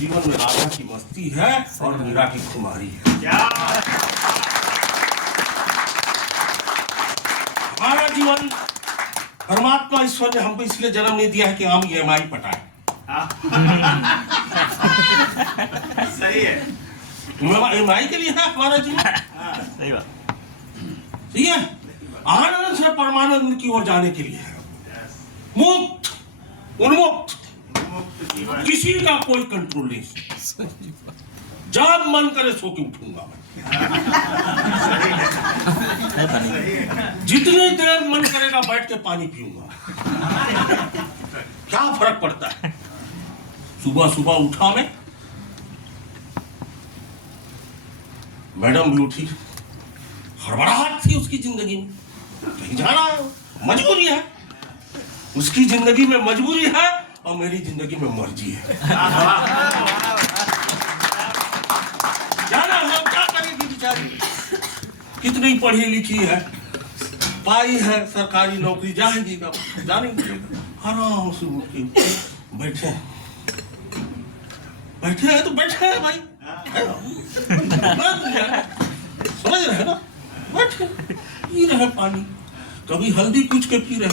जीवन में राधा की मस्ती है और मीरा की खुमारी है। हमारा जीवन परमात्मा ईश्वर ने हमको इसलिए जन्म नहीं दिया है कि हम EMI पटाए। सही है। EMI के लिए है हमारा जीवन। सही बात। सही है। आनंद से परमानंद की ओर जाने के लिए है। मुक्त, उन्मुक्त, किसी का कोई कंट्रोल नहीं। जब मन करे सो के उठूंगा मैं। जितनी देर मन करेगा बैठ के पानी पीऊंगा। क्या फर्क पड़ता है। सुबह सुबह उठा मैं, मैडम भी उठी, हड़बड़ाहट थी उसकी जिंदगी में, कहीं जाना है, मजबूरी है। उसकी जिंदगी में मजबूरी है और मेरी जिंदगी में मर्जी है। जाना है, क्या करेगी बेचारी, कितनी पढ़ी लिखी है, पाई है सरकारी नौकरी, जाएगी कब, जानेगी। आराम से उठ के बैठे बैठे हैं तो बैठे हैं भाई, समझ रहे हैं ना। बैठे पी रहे पानी, कभी हल्दी कुछ के पी रहे,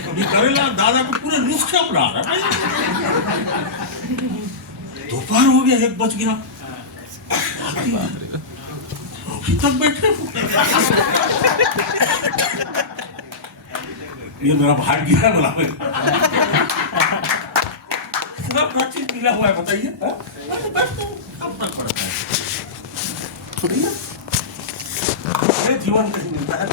कभी करेला दादा को पूरे नुस्खे अपना रहा है। दोपहर हो गया, 1 बज गया, अभी तक बैठे। ये मेरा भाग्य है बोला मैं। पूरा चीज मिला हुआ है, बताइए। अब तक पड़ता है ये जीवन कहीं मिलता है।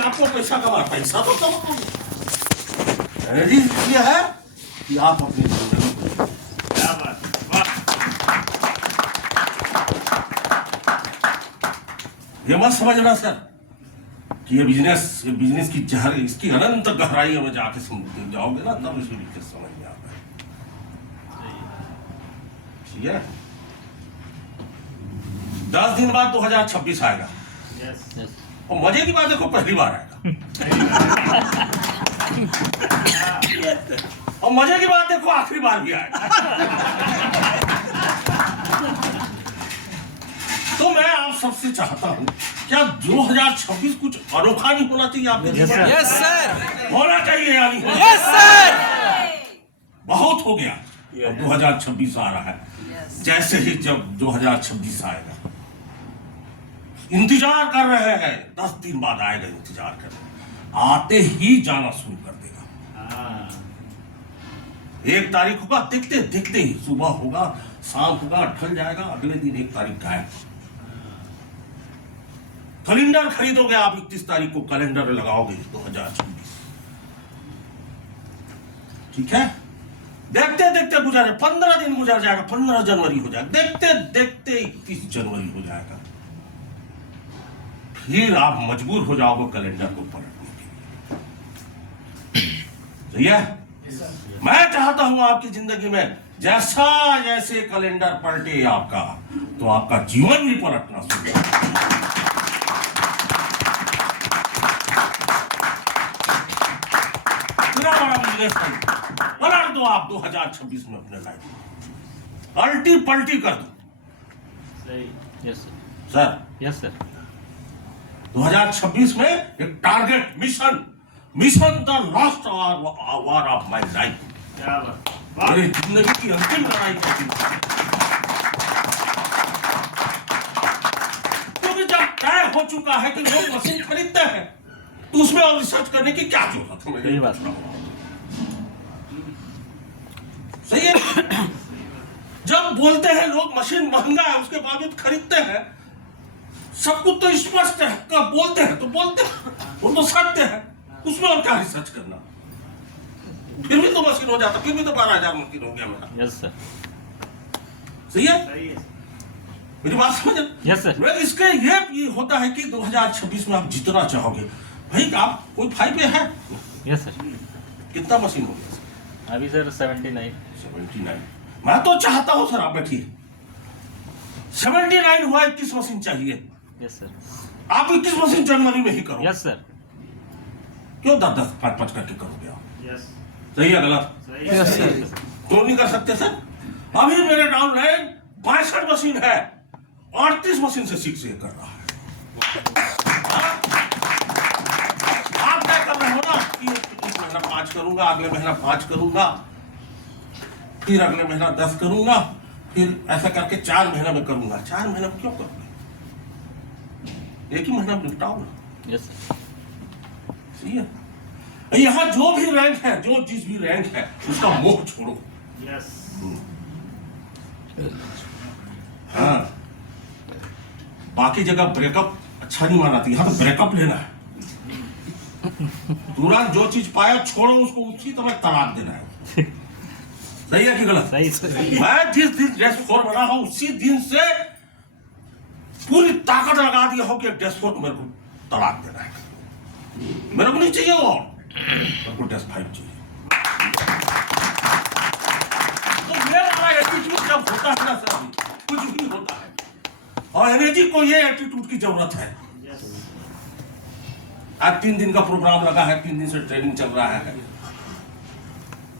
आपको पैसा कमा, पैसा तो कमाओ। एनर्जी इसलिए है कि आप अपनी जिंदगी, क्या बात, ये मत समझना सर कि ये बिजनेस की जहर, इसकी अनंत गहराइयों में जाके जाओगे ना, तब इसे लिख समझ में आता है। ठीक है। 10 दिन बाद 2026 आएगा। और मजे की बात देखो, पहली बार आएगा। और मजे की बात देखो, आखिरी बार भी आएगा। तो मैं आप सबसे चाहता हूं, क्या 2026 कुछ अनोखा नहीं होना चाहिए आपके जीवन में? Yes sir. होना चाहिए या नहीं? Yes sir. बहुत हो गया, अब 2026 आ रहा है। जैसे ही जब 2026 आएगा, इंतजार कर रहे हैं, 10 दिन बाद आएगा, इंतजार कर रहे हैं, आते ही जाना शुरू कर देगा। 1 तारीख होगा, देखते देखते ही सुबह होगा, शाम होगा, ढल जाएगा, अगले दिन 1 तारीख गायब। कैलेंडर खरीदोगे आप, 31 तारीख को कैलेंडर लगाओगे 2026। ठीक है। देखते देखते गुजरे 15 दिन गुजर जाएगा, 15 जनवरी हो जाएगा, देखते देखते 31 जनवरी हो जाएगा। फिर आप मजबूर हो जाओगे कैलेंडर को पलटने के लिए। सही है। मैं चाहता हूं आपकी जिंदगी में जैसा जैसे कैलेंडर पलटे आपका, तो आपका जीवन भी पलटना शुरू हो। बड़ा बिजनेस पलट दो आप 2026 में अपने लाइफ, अल्टी पल्टी कर दो। सही। Yes sir. Yes sir. 2026 में एक target, mission the last hour of my life. क्या बात, मेरी जिंदगी की अंतिम लड़ाई का दिन। क्योंकि जब तय हो चुका है कि लोग मशीन खरीदते हैं, तो उसमें और रिसर्च करने की क्या जरूरत है? सही बात। सही है। जब बोलते हैं लोग मशीन महंगा है, उसके बावजूद खरीदते हैं, सब कुछ तो स्पष्ट है, कब बोलते हैं तो बोलते हैं, वो तो सत्य है, उसमें और क्या रिसर्च करना। फिर भी तो मशीन हो जाता, फिर भी तो 12,000 मशीन हो गया मेरा। Yes sir. सही है। मेरी बात समझ? Yes sir. इसके ये होता है कि 2026 में आप जितना चाहोगे भाई। आप कोई 5 पे है? Yes sir. कितना मशीन हो गया? अभी सर 79। मैं तो चाहता हूं सर, आप बैठिए, 79 हुआ, 21 मशीन चाहिए। Yes sir. आप 21 मशीन जनवरी में ही करो। Yes sir. क्यों 10-10, 5-5 करके करोगे आप? यस। सही है गलत? Yes sir. तो नहीं कर सकते सर? अभी मेरे डाउन लाइन 62 मशीन है, 38 मशीन से 6 कर रहा है। हाँ? आप क्या कर रहे हो ना कि इस महीना 5 करूंगा, अगले महीना 5 करूंगा, फिर अगले महीना 10 करूंगा, फिर ऐसा करके 4 महीना में करूंगा। 4 महीना में क्यों करोगे? एक ही महीना में निपटाओ ना। Yes sir. सही है। यहाँ जो भी रैंक है, जो जिस भी रैंक है, उसका मोह छोड़ो। यस। हाँ, बाकी जगह ब्रेकअप अच्छा नहीं मानाती, यहाँ तो ब्रेकअप लेना है। तुरंत जो चीज पाया छोड़ो उसको, उसी तरह तलाक देना है। सही है कि गलत? सही सर। मैं जिस दिन ड्रेस कोड बना हूं उसी दिन से पूरी ताकत लगा दी हो कि ड्रेस कोड मेरे को तलाक देना है। मेरे को नहीं चाहिए वो, मेरे को ड्रेस 5 चाहिए। तो ये वाला एटीट्यूड जब होता है ना सर, कुछ भी होता है, और एनर्जी को ये एटीट्यूड की जरूरत है। आज 3 दिन का प्रोग्राम लगा है, 3 दिन से ट्रेनिंग चल रहा है।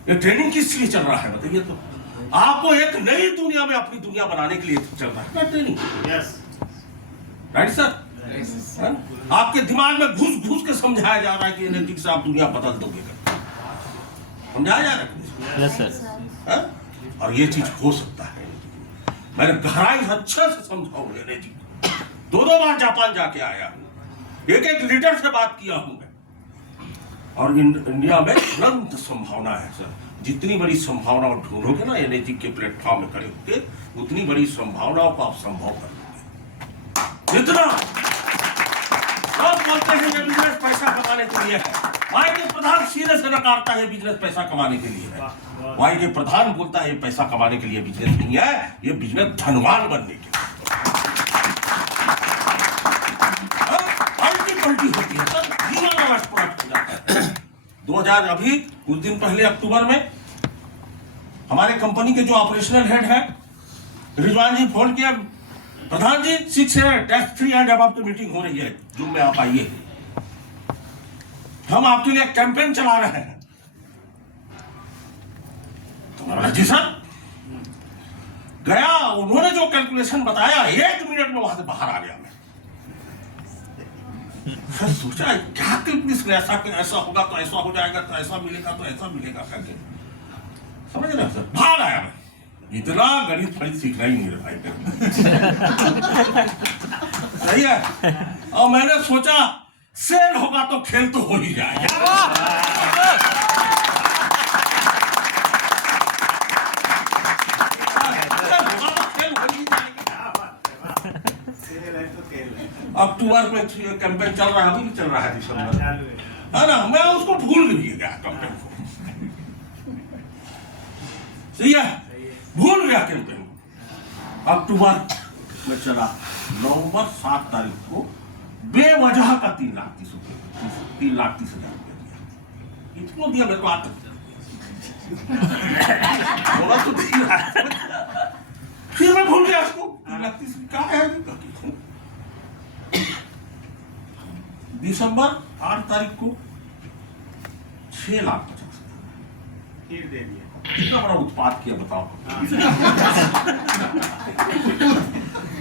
ये ट्रेनिंग किस लिए चल रहा है बताइए तो? आपको एक नई दुनिया में अपनी दुनिया बनाने के लिए चल रहा है ना ट्रेनिंग। Yes, right sir. आपके दिमाग में घुस घुस के समझाया जा रहा है कि एनर्जी से आप दुनिया बदल दोगे, समझाया जा रहा है। Yes sir. और ये चीज हो सकता है। मैंने गहराई से अच्छे से समझाऊं एनर्जी। 2 बार जापान जाके आया हूं, एक लीडर से बात किया हूं मैं। और इंडिया में अनंत संभावना है सर। जितनी बड़ी संभावना ढूंढोगे ना एनर्जी के प्लेटफॉर्म में खड़े होके, उतनी बड़ी संभावनाओं को आप संभव कर लोगे। जितना सब बोलते हैं ये बिजनेस पैसा कमाने के लिए है, वाई के प्रधान सीधे से नकारता है बिजनेस पैसा कमाने के लिए है। वाई के प्रधान बोलता है ये पैसा कमाने के लिए बिजनेस नहीं है, ये बिजनेस धनवान बनने के लिए। पलटी होती है सर, जीवन में एक्सप्लोइट हो जाता है। 2000 अभी कुछ दिन पहले अक्टूबर में हमारे कंपनी के जो ऑपरेशनल हेड है रिजवान जी फोन किया, प्रधान जी 6-3 एंड अब आपकी मीटिंग हो रही है, जूम में आप आइए, हम आपके लिए कैंपेन चला रहे हैं। तो मैं जी सर गया, उन्होंने जो कैलकुलेशन बताया 1 मिनट में वहां से बाहर आ गया। मैं सोचा क्या कैलकुलेशन, ऐसा होगा तो ऐसा हो जाएगा, तो ऐसा मिलेगा तो ऐसा मिलेगा करके, समझ रहे सर। भाग आया मैं, इतना गणित फणित सीखना ही नहीं भाई। सही है। और मैंने सोचा सेल होगा तो खेल तो हो ही जाएगा। अक्टूबर में कैंपेन चल रहा है, अभी भी चल रहा है दिसंबर, है ना। मैं उसको भूल गया कैंपेन को, सही है, भूल गया कैंपेन को। अक्टूबर में चला, नवंबर 7 तारीख को बेवजह का 3,30,000 रुपया दिया। इतना दिया मेरे को आज तक तो दिया। फिर मैं भूल गया उसको, 3,30,000 क्या है। दिसंबर 8 तारीख को 6,50,000 फिर दे दिया। कितना बड़ा उत्पाद किया बताओ।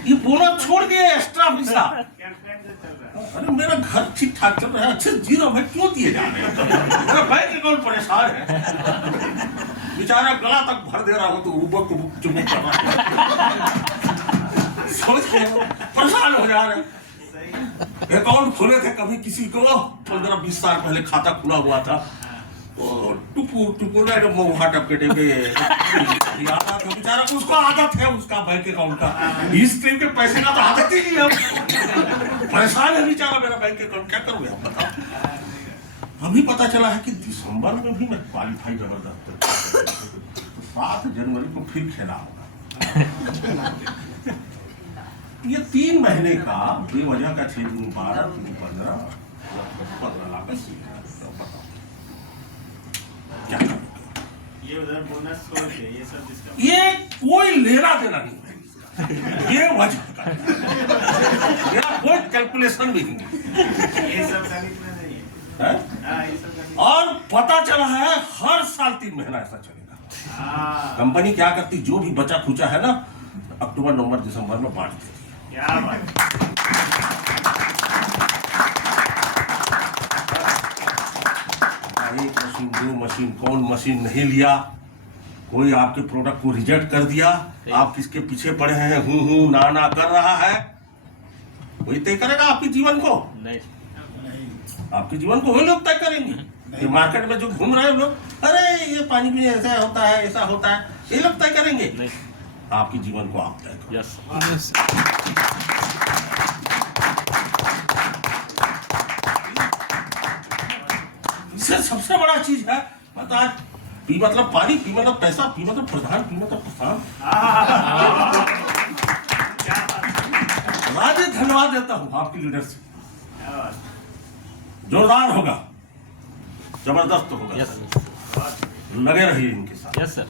ये बोनस छोड़ दिए, एक्स्ट्रा पैसा। अरे मेरा घर ठीक ठाक चल रहा है, अच्छे जीरो में क्यों दिए जा रहे हैं? मेरा बैंक अकाउंट परेशान है, बेचारा गला तक भर दे रहा हो तो ऊपर को चुमुक कर रहा है। सोच परेशान हो जा रहे हैं। अकाउंट खोले थे कभी किसी को 15-20 साल पहले खाता खुला हुआ था, बेचारा को उसको आदत है उसका बैंक अकाउंट का, इस टाइप के पैसे का तो आदत ही नहीं है। परेशान है बेचारा मेरा बैंक अकाउंट, क्या करूँ आप बताओ। अभी पता चला है कि दिसंबर में भी मैं क्वालिफाई जबरदस्त, तो 7 जनवरी को फिर खेला होगा। ये 3 महीने का बेवजह का 6 दिन 12 दिन 15 लाख क्या ये उधर बोनस छोड़ के ये सब इसका ये कोई लेना देना नहीं है इसका। ये वजह का मेरा कोई कैलकुलेशन भी नहीं ये सब गणित में नहीं है। है हाँ, ये सब गणित। और पता चला है हर साल 3 महीना ऐसा चलेगा। हाँ, कंपनी क्या करती, जो भी बचा खुचा है ना, अक्टूबर नवंबर दिसंबर में बांट देती है। क्या बात है। एक मशीन, 2 मशीन, कौन मशीन नहीं लिया, कोई आपके प्रोडक्ट को रिजेक्ट कर दिया, आप किसके पीछे पड़े हैं, हूं ना कर रहा है, वही तय करेगा आपके जीवन को। नहीं, आपके जीवन को वही लोग तय करेंगे। ये मार्केट में जो घूम रहे हैं लोग, अरे ये पानी में ऐसा होता है, ऐसा होता है, ये लोग तय करेंगे। नहीं। आपके जीवन को आप तय करो। यस। इससे सबसे बड़ा चीज है, बता, पी मतलब पानी, पी मतलब पैसा, पी मतलब प्रधान, पी मतलब प्रधान। राजे धन्यवाद देता हूँ आपकी लीडरशिप, क्या बात है। जोरदार होगा, जबरदस्त होगा। यस, लगे रहिए इनके साथ। Yes sir.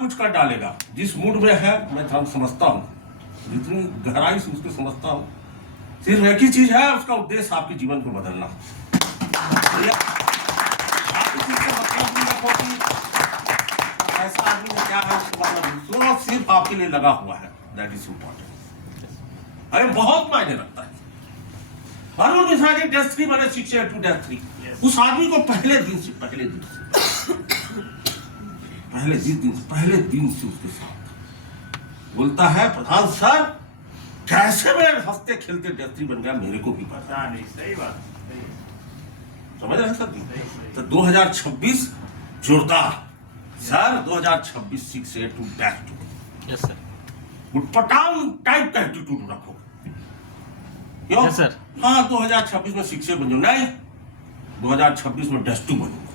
कुछ कर डालेगा। जिस मूड में है मैं समझता हूँ, जितनी गहराई से उसको समझता हूँ, सिर्फ एक ही चीज है, उसका उद्देश्य आपके जीवन को बदलना। आपकी चीज से मतलब नहीं रखो कि ऐसा आदमी में क्या है, उसको मतलब नहीं, तो सिर्फ आपके लिए लगा हुआ है। That is important. अरे बहुत मायने रखता है। अरुण मिश्रा जी डेस्क 3 बने, 682 डेस्क 3। उस आदमी को पहले दिन से उसके साथ बोलता है, प्रधान सर कैसे मैं हंसते खेलते डेस्क 3 बन गया, मेरे को भी पता पता नहीं, सही बात। सही। समझ रहे हैं सर जी? तो 2026 जोरदार सर, 2026 682 डेस्क 2 यस सर। उटपटांग टाइप का एटीट्यूड रखो। क्यों? Yes, sir. हाँ, 2026 में 6 बन जाओ, नहीं 2026 में डेस्क 2 बनूंगा।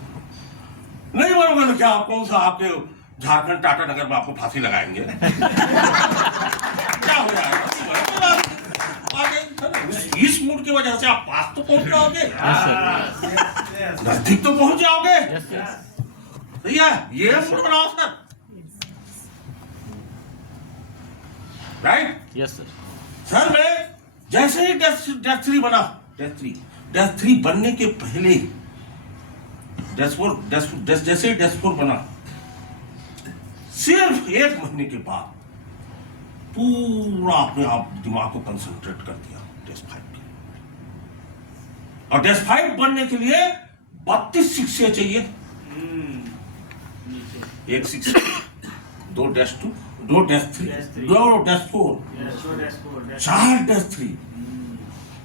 नहीं बनोगे तो क्या, कौन सा आपके झारखंड टाटा नगर में आपको फांसी लगाएंगे? क्या हो जाएगा? इस मूड की वजह से आप पास तो पहुंच जाओगे, नजदीक तो पहुंच जाओगे। Yes yes. सही है, ये मूड बनाओ sir. Right yes sir. Sir, मैं जैसे ही डेस्क 3 बना, डेस्क 3 बनने के पहले जैसे ही डेस्क 4 बना, सिर्फ 1 महीने के बाद पूरा अपने आप दिमाग को कंसंट्रेट कर दिया डेस्क 5 के। और डेस्क 5 बनने के लिए 32 शिक्षे चाहिए। एक शिक्षे, 2 desk 2, 2 desk 3, 2 desk 4, 4 desk 3,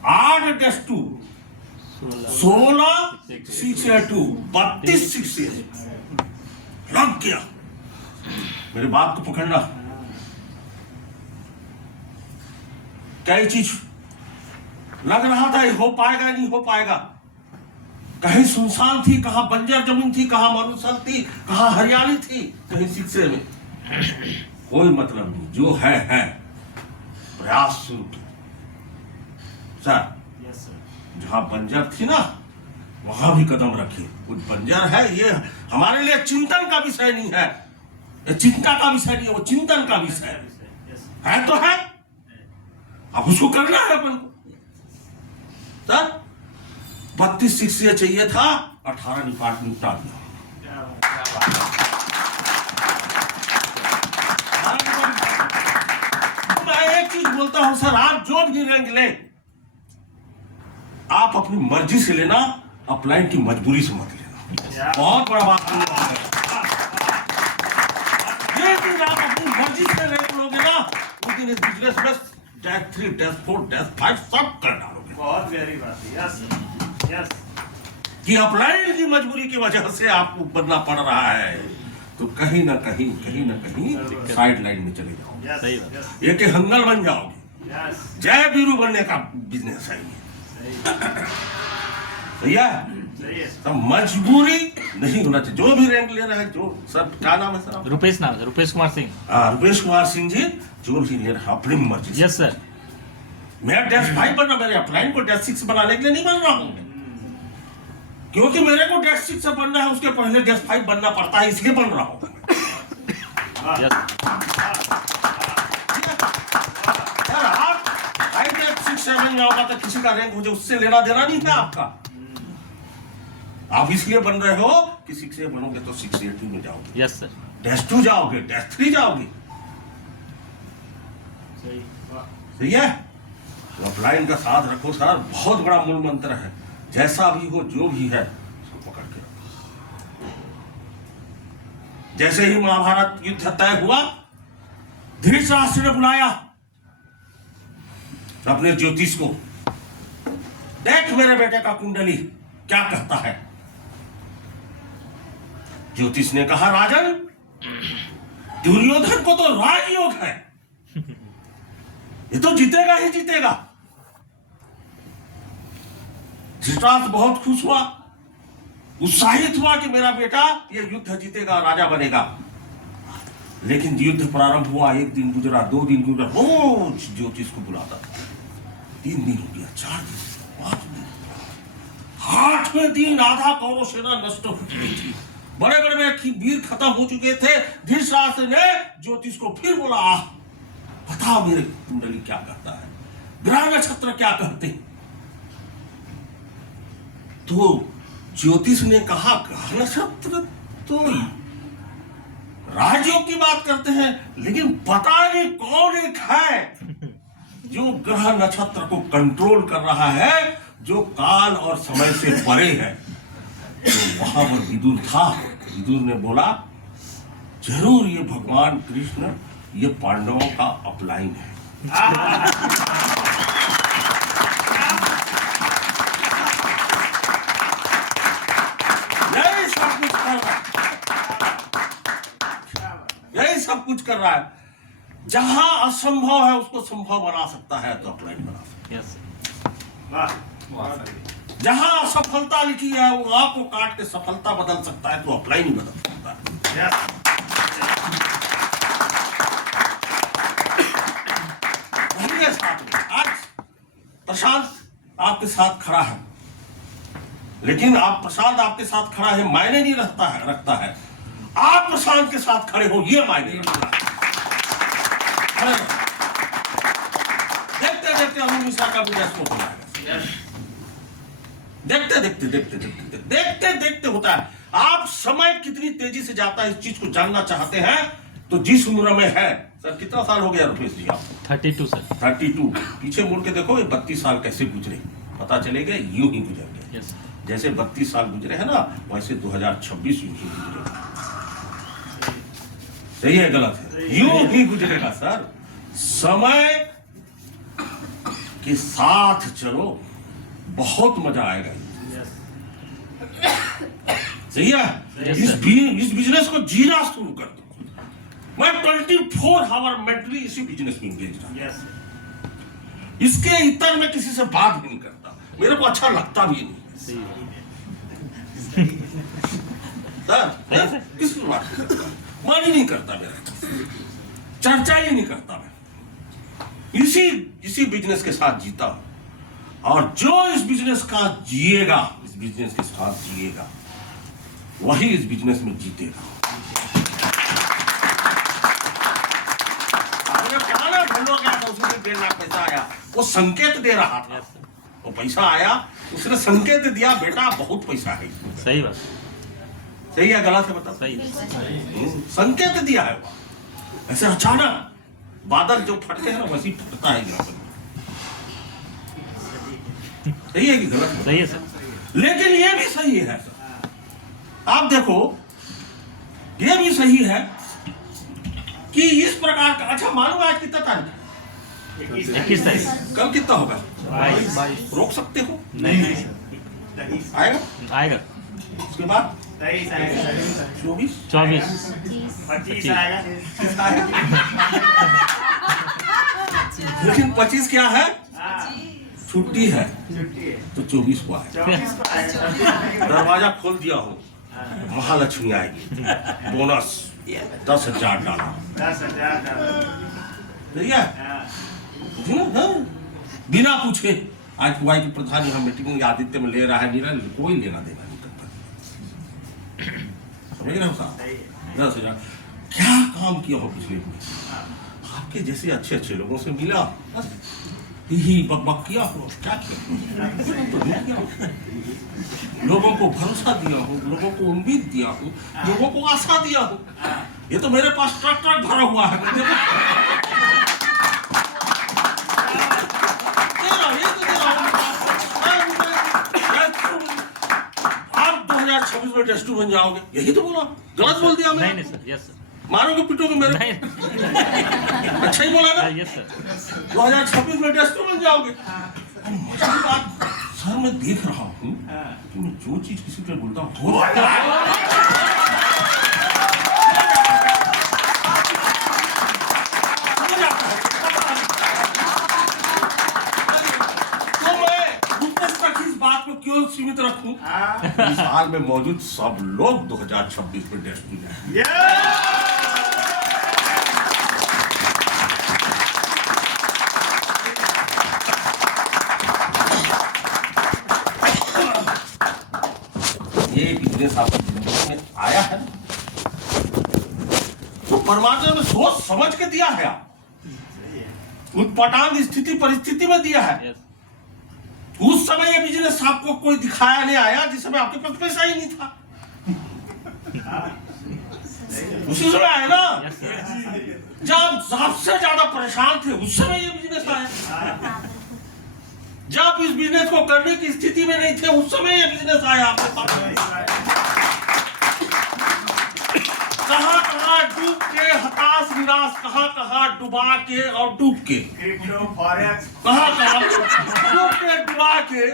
8 desk 2, 16 682, 32 शिक्षे लग गया। मेरे बात को पकड़ना, कई चीज लग रहा था ये हो पाएगा नहीं हो पाएगा, कहीं सुनसान थी, कहाँ बंजर जमीन थी, कहाँ मरुस्थल थी, कहाँ हरियाली थी, कहीं शिक्षे में। कोई मतलब नहीं, जो है प्रयास शुरू किया सर। Yes sir. जहां बंजर थी ना, वहां भी कदम रखिए। कुछ बंजर है, ये हमारे लिए चिंतन का विषय नहीं है, ये चिंता का विषय नहीं है, वो चिंतन का विषय है तो है, अब उसको करना है अपन को। सर 32 शिक्षे चाहिए था, 18 निपटा दिया। मैं एक चीज बोलता हूं सर, आप जो भी रैंक ले, आप अपनी मर्जी से लेना, अपलाइन की मजबूरी से मत लेना। बहुत बड़ा बात है। ये दिन आप अपनी मर्जी से रैंक लोगे ना, उस दिन इस बिजनेस में डेस्क 3, डेस्क 4, डेस्क 5 सब कर डालोगे। बहुत गहरी बात है। Yes yes. कि अपलाइन की मजबूरी की वजह से आपको बनना पड़ रहा है, तो कहीं ना कहीं साइड लाइन में चले जाओगे। सही बात। एक हंगल बन जाओगे। यस। जय बीरू बनने का बिजनेस है ये। भैया सही है। तो मजबूरी नहीं होना चाहिए। जो भी रैंक ले रहे हैं, जो सर क्या नाम है सर आपका? रुपेश नाम है, रुपेश कुमार सिंह। रुपेश कुमार सिंह जी, जो भी ले रहे हैं अपनी मर्जी से। Yes sir. मैं डेस्क 5 बनना, मेरे अपलाइन को डेस्क 6 बनाने के लिए नहीं बन रहा हूँ। क्योंकि मेरे को डेस्क 6 से बनना है, उसके पहले डेस्क 5 बनना पड़ता है, इसलिए बन रहा हूं। यस यार आप 5 या 6 7 में आओगे तो किसी का रैंक हो जाए, उससे लेना देना नहीं है आपका। आप इसलिए बन रहे हो कि 6 बनोगे तो 6 8 में जाओगे, यस सर डेस्क 2 जाओगे, डेस्क 3 जाओगे। सही वाह सही है। तो अपलाइन का साथ रखो सर, बहुत बड़ा मूल मंत्र है। जैसा भी हो, जो भी है, उसको पकड़ के रखो। जैसे ही महाभारत युद्ध तय हुआ, धृतराष्ट्र ने बुलाया अपने ज्योतिष को, देख मेरे बेटे का कुंडली क्या कहता है। ज्योतिष ने कहा, राजन दुर्योधन को तो राजयोग है, ये तो जीतेगा ही जीतेगा। धृतराष्ट्र बहुत खुश हुआ, उत्साहित हुआ कि मेरा बेटा ये युद्ध जीतेगा, राजा बनेगा। लेकिन युद्ध प्रारंभ हुआ, 1 दिन गुजरा, 2 दिन गुजरा, रोज ज्योतिष को बुलाता था। 3 दिन हो गया, 4 दिन, 5 दिन, 8वें दिन आधा कौरव सेना नष्ट हो चुकी थी, बड़े बड़े वीर खत्म हो चुके थे। धृतराष्ट्र ने ज्योतिष को फिर बोला, बता मेरे कुंडली क्या कहता है, ग्रह नक्षत्र क्या कहते हैं। तो ज्योतिष ने कहा, ग्रह नक्षत्र तो राजयोग की बात करते हैं, लेकिन पता नहीं कौन एक है जो ग्रह नक्षत्र को कंट्रोल कर रहा है, जो काल और समय से परे है। तो वहां पर विदुर था। विदुर ने बोला, जरूर ये भगवान कृष्ण, ये पांडवों का अपलाइन है। यही सब कुछ कर रहा है, यही सब कुछ कर रहा है। जहां असंभव है उसको संभव बना सकता है तो अपलाइन बना सकता यस वाह है। जहां असफलता लिखी है वो आंख को काट के सफलता बदल सकता है तो अपलाइन ही बदल सकता है। यस वही है साथ में। आज प्रशांत आपके साथ खड़ा है, लेकिन आप प्रशांत आपके साथ खड़ा है मायने नहीं रखता है। आप प्रशांत के साथ खड़े हो ये मायने रखता है। देखते देखते अरुण मिश्रा का भी डेस्क हो जाएगा। देखते देखते देखते देखते देखते देखते होता है। आप समय कितनी तेजी से जाता है इस चीज को जानना चाहते हैं तो जिस उम्र में है, सर कितना साल हो गया रुपेश जी आप? 32 सर 32। पीछे मुड़ के देखो ये 32 साल कैसे गुजरे, पता चलेगा यूं ही गुजर गए। यस जैसे 32 साल गुजरे हैं ना, वैसे 2026 यूं ही गुजरेगा। सही है गलत है? यूं ही गुजरेगा सर। समय के साथ चलो, बहुत मजा आएगा। सही है? Yes, इस sir. इस बिजनेस को जीना शुरू कर दो। मैं 24 आवर मेंटली इसी बिजनेस में इंगेज रहा। यस इसके इतर में किसी से बात भी नहीं करता, मेरे को अच्छा लगता भी नहीं। सही सर किसी से बात नहीं करता, मन ही नहीं करता, मेरा चर्चा ही नहीं करता। मैं इसी बिजनेस के साथ जीता हूं, और जो इस बिजनेस का जिएगा, इस बिजनेस के साथ जिएगा, वही इस बिजनेस में जीतेगा। आपने कहा ना ढंडो गया था, उसमें 1.5 लाख पैसा आया, वो संकेत दे रहा था। वो पैसा आया, उसने संकेत दिया, बेटा बहुत पैसा है इसमें। सही बात सही है गलत है बता? सही संकेत दिया है वो। ऐसे अचानक बादल जो फटते हैं ना, वैसे फटता है गिरा। सही है कि गलत है? सही है सर। लेकिन ये भी सही है सर, आप देखो ये भी सही है कि इस प्रकार का। अच्छा मानो आज कितना तारीख है? 21 तारीख कल कितना होगा? 22 रोक सकते हो? नहीं आएगा आएगा उसके बाद 23 आएगा 24 24 25 आएगा लेकिन 25 क्या है? हाँ, छुट्टी है, छुट्टी है तो 24 को आए। 24 को आएगा दरवाजा खोल दिया हो, महालक्ष्मी आएगी, बोनस 10,000 डाला। 10,000 सही है? हाँ। बिना पूछे आज वाई की प्रधान यहाँ मीटिंग में आदित्य में ले रहा है, कोई लेना देना नहीं करता। समझ रहे हो साहब? सही है इधर से जा क्या काम किया हो पिछले महीने, आपके जैसे अच्छे अच्छे लोगों से मिला, बस ही बक किया हो, क्या किया तो नहीं किया। लोगों को भरोसा दिया हो, लोगों को उम्मीद दिया हो, लोगों को आशा दिया हो। ये तो मेरे पास ट्रक ट्रक भरा हुआ है, दे रहा, ये तो दे रहा हूं। आप 2026 में टेस्टू बन जाओगे, यही तो बोला, गलत बोल दिया नहीं मैं? नहीं सर, यस सर, मारोगे पीटोगे मेरे? नहीं अच्छा ही बोला ना? यस सर, 2026 में टेस्टू बन जाओगे। मजा की बात सर, मैं देख रहा हूँ कि मैं जो चीज किसी के बोलता हूँ हो जाता है। तो मैं गुप्त तक इस बात को क्यों सीमित रखूं? इस साल में मौजूद सब लोग 2026 में टेस्ट में जाएंगे। ये बिजनेस आपकी जिंदगी में आया है तो परमात्मा ने सोच समझ के दिया है, उटपटांग स्थिति परिस्थिति में दिया है। यस उस समय ये बिजनेस आपको कोई दिखाया नहीं आया जिस समय आपके पास पैसा ही नहीं था, उसी समय आया ना। यस सर, जब सबसे ज्यादा परेशान थे उस समय ये बिजनेस आया। जब इस बिजनेस को करने की स्थिति में नहीं थे उस समय ये बिजनेस आया आपके पास। कहां कहां डूब के हताश निराश, कहां कहां डुबा के और डूब के, क्रिप्टो फॉरेक्स कहां कहां डूब के डुबा के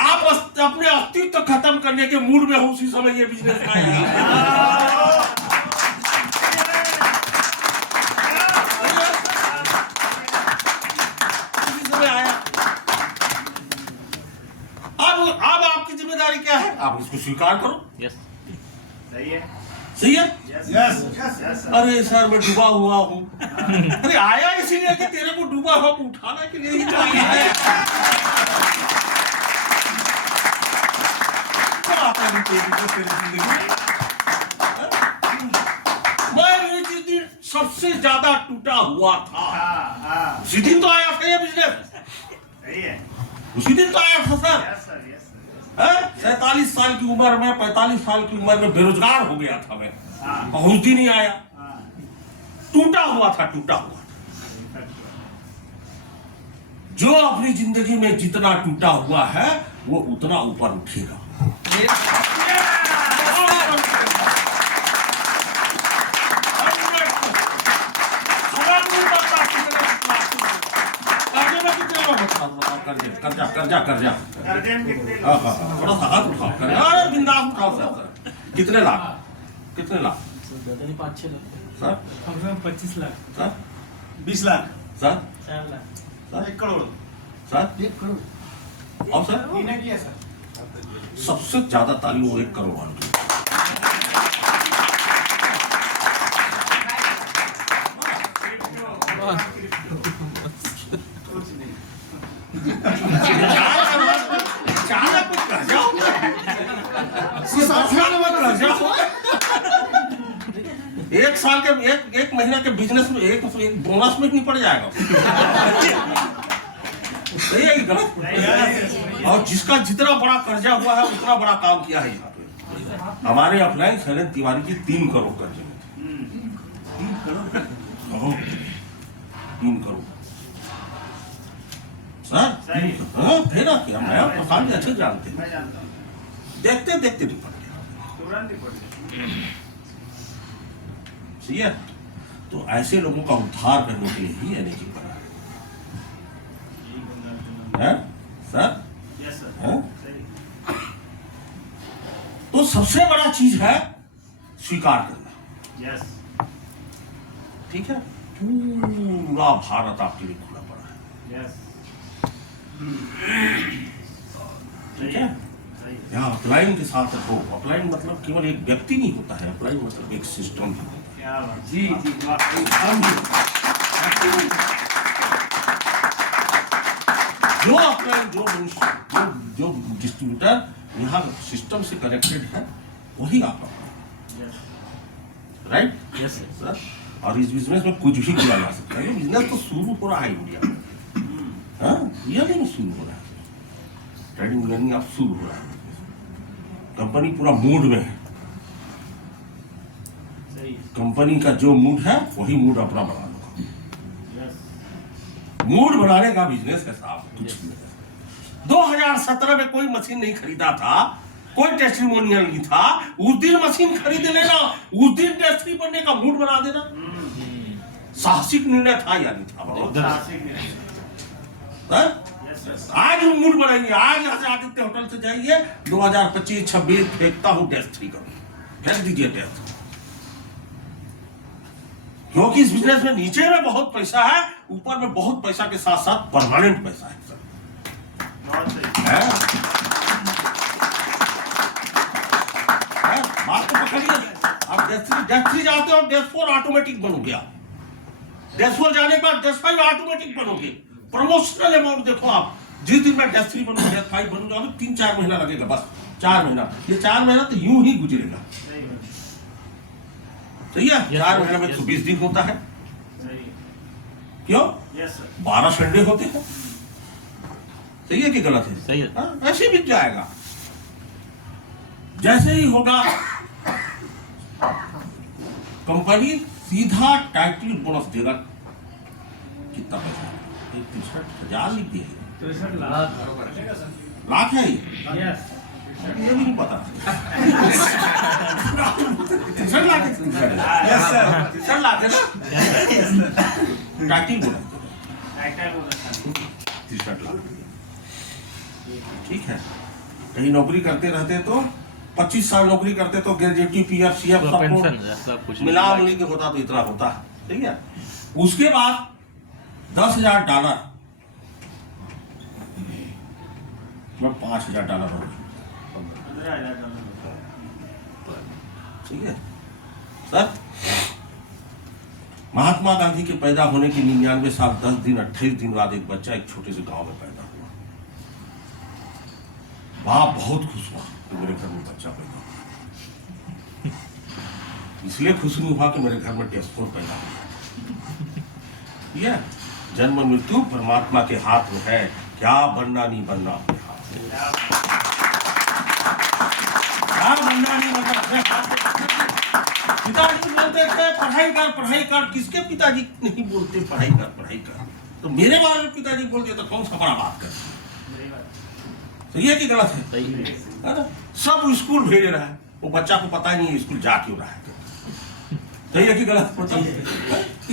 आप अपने अस्तित्व खत्म करने के मूड में हो, उसी समय ये बिजनेस आया। अब आपकी जिम्मेदारी क्या है? आप इसको स्वीकार करो। यस सही है सही है? यस यस अरे सर मैं डूबा हुआ हूँ। अरे आया इसीलिए कि तेरे को डूबा हुआ को उठाने के लिए ही तो आया है। क्या आता है तेरी जिंदगी में? मैं जिस दिन सबसे ज्यादा टूटा हुआ था उसी दिन तो आया था ये बिजनेस, सही है उसी दिन तो आया था सर। यस सर 47 साल की उम्र में, 45 साल की उम्र में बेरोजगार हो गया था मैं, और उस दिन ही आया। टूटा हुआ था, टूटा हुआ था। जो अपनी जिंदगी में जितना टूटा हुआ है वो उतना ऊपर उठेगा। कर्जा कर्जे में कितने हाँ हाँ थोड़ा सा हाथ उठाओ, अरे बिंदास उठाओ सर। कितने लाख, कितने lakh 5-6 lakh sir? 25 lakh sir 20 lakh sir 4 lakh sir 1 crore sir 1 crore और सर इन्हें किया सर सबसे ज्यादा ताली वो 1 करोड़ वालों की। एक साल के एक महीना के बिजनेस में एक बोनस में नहीं पड़ जाएगा। सही है कि गलत? और जिसका जितना बड़ा कर्जा हुआ है उतना बड़ा काम किया है यहाँ पे। हमारे अपलाइन शैलेंद्र तिवारी जी 3 करोड़ कर्जे में थे। 3 करोड़ सर, हाँ थे ना कि हम नया प्रधान जी अच्छे जानते हैं। मैं जानता हूँ देखते देखते नहीं पड़ गया। तुरंत ही पड़ गया सही है? तो ऐसे लोगों का उद्धार करने के लिए ही एनर्जी बना है सर। यस सर हाँ? सही तो सबसे बड़ा चीज है स्वीकार करना। यस ठीक है? पूरा भारत आपके लिए खुला पड़ा है। यस ठीक है? सही यहाँ अपलाइन के साथ रहो। अपलाइन मतलब केवल एक व्यक्ति नहीं होता है, अपलाइन मतलब एक सिस्टम भी होता है। क्या बात जी जी जो अपलाइन, जो मनुष्य, जो डिस्ट्रीब्यूटर यहाँ सिस्टम से कनेक्टेड है वही आपका Yes. Right yes sir sir. और इस बिजनेस में कुछ भी किया जा सकता है। ये बिजनेस तो शुरू हो रहा है इंडिया में, हाँ रियली में शुरू हो रहा है। ट्रेडिंग लर्निंग अब शुरू हो रहा है, कंपनी पूरा मूड में है। सही। कंपनी का जो मूड है वही मूड अपना बना लो। Yes. मूड बनाने का बिजनेस है साहब, कुछ नहीं है। 2017 में कोई मशीन नहीं खरीदा था, कोई टेस्टिमोनियल नहीं था, उस दिन मशीन खरीद लेना, उस दिन टेस्टी बनने का मूड बना देना, साहसिक निर्णय था या नहीं था बताओ? बहुत साहसिक निर्णय। हाँ? Yes, sir. आज हम मूड बनाएंगे, आज यहाँ से आदित्य होटल से जाइए 2025-26 फेंकता हूँ टेस्ट 3 करूँ, फेंक दीजिए टेस्ट। क्योंकि इस बिजनेस में नीचे में बहुत पैसा है, ऊपर में बहुत पैसा के साथ साथ परमानेंट पैसा है सर। बहुत सही। है? है? बात तो पकड़िए। आप डेस्क 3 जाते हो, डेस्क 4 ऑटोमेटिक बनोगे आप। डेस्क 4 जाने के बाद डेस्क 5 ऑटोमेटिक बनोगे। प्रमोशनल अमाउंट देखो आप, जिस दिन मैं डेस्क 3 बनूंगा, डेस्क 5 बनूंगा, अभी 3-4 महीना लगेगा, बस 4 महीना। ये 4 महीना तो यूं ही गुजरेगा। सही है। सही है? Yes, 4 sir. महीने में Yes, 20 दिन होता है। सही। क्यों? Yes, sir. 12 संडे होते हैं। सही है कि गलत है? सही है। हाँ, ऐसे बीत जाएगा। जैसे ही होगा कंपनी सीधा टाइटल बोनस देगा। कितना पैसा? 63,000 लिख दिए। 63 लाख। लाख है ये? Yes. ये भी नहीं पता। 63 लाख है? Yes, sir. 63 लाख है ना? टाइटल बोनस Actor बोला था। 63 लाख। ठीक है। कहीं नौकरी करते रहते तो 25 साल नौकरी करते तो ग्रेजुएटी पीएफ सीएफ तो सब पेंशन ऐसा कुछ मिला मिली के होता तो इतना होता है। ठीक है। उसके बाद $10,000 मैं $5,000 हो चुका। $15,000। ठीक है सर। महात्मा गांधी के पैदा होने के 99 साल 10 दिन 28 दिन बाद एक बच्चा एक छोटे से गांव में पैदा हुआ। बाप बहुत खुश हुआ कि मेरे घर में बच्चा पैदा हुआ। इसलिए खुश नहीं हुआ कि मेरे घर में टेस्ट 4 पैदा हुआ। यह जन्म मृत्यु परमात्मा के हाथ में है, क्या बनना नहीं बनना अपने हाथ में। क्या बनना नहीं बनना अपने हाथ में। पिताजी बोलते थे पढ़ाई कर, किसके पिताजी नहीं बोलते पढ़ाई कर। तो मेरे बारे में पिताजी बोलते तो कौन सा बड़ा बात कर। तो ये की गलत है? सही है। है ना? सब स्कूल भेज रहा है, वो बच्चा को पता ही नहीं स्कूल जा क्यों रहा है। तो ये की गलत पता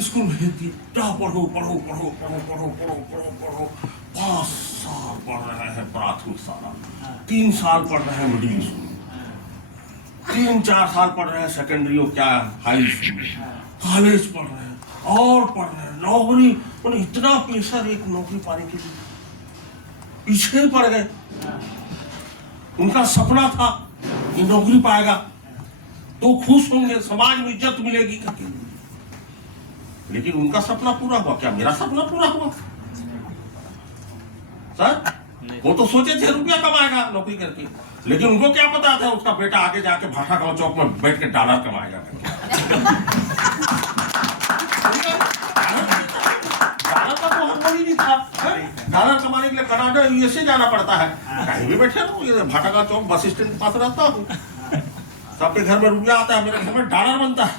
स्कूल भेज दिए, जाओ पढ़ो। 5 साल पढ़ रहे हैं प्राथमिक शाला, 3 साल पढ़ रहे हैं मिडिल स्कूल, 3-4 साल पढ़ रहे हैं सेकेंडरी और क्या हाई स्कूल, कॉलेज पढ़ रहे हैं और पढ़ रहे हैं। नौकरी उन्हें इतना प्रेशर एक नौकरी पाने के लिए पीछे पड़ गए। उनका सपना था कि नौकरी पाएगा तो खुश होंगे, समाज में इज्जत मिलेगी करके। लेकिन उनका सपना पूरा हुआ क्या? मेरा सपना पूरा हुआ सर? वो तो सोचे थे रुपया कमाएगा नौकरी करके, लेकिन उनको क्या पता था उसका बेटा आगे जाके भाटा गांव चौक में बैठ के डॉलर कमाएगा। डॉलर का तो हार्मोन ही नहीं था। डॉलर कमाने के लिए कनाडा यूएसए जाना पड़ता है। कहीं भी बैठे रहो, ये भाटा गांव चौक बस स्टैंड के पास रहता हूँ। सबके घर में रुपया आता है, मेरे घर में डॉलर बनता है।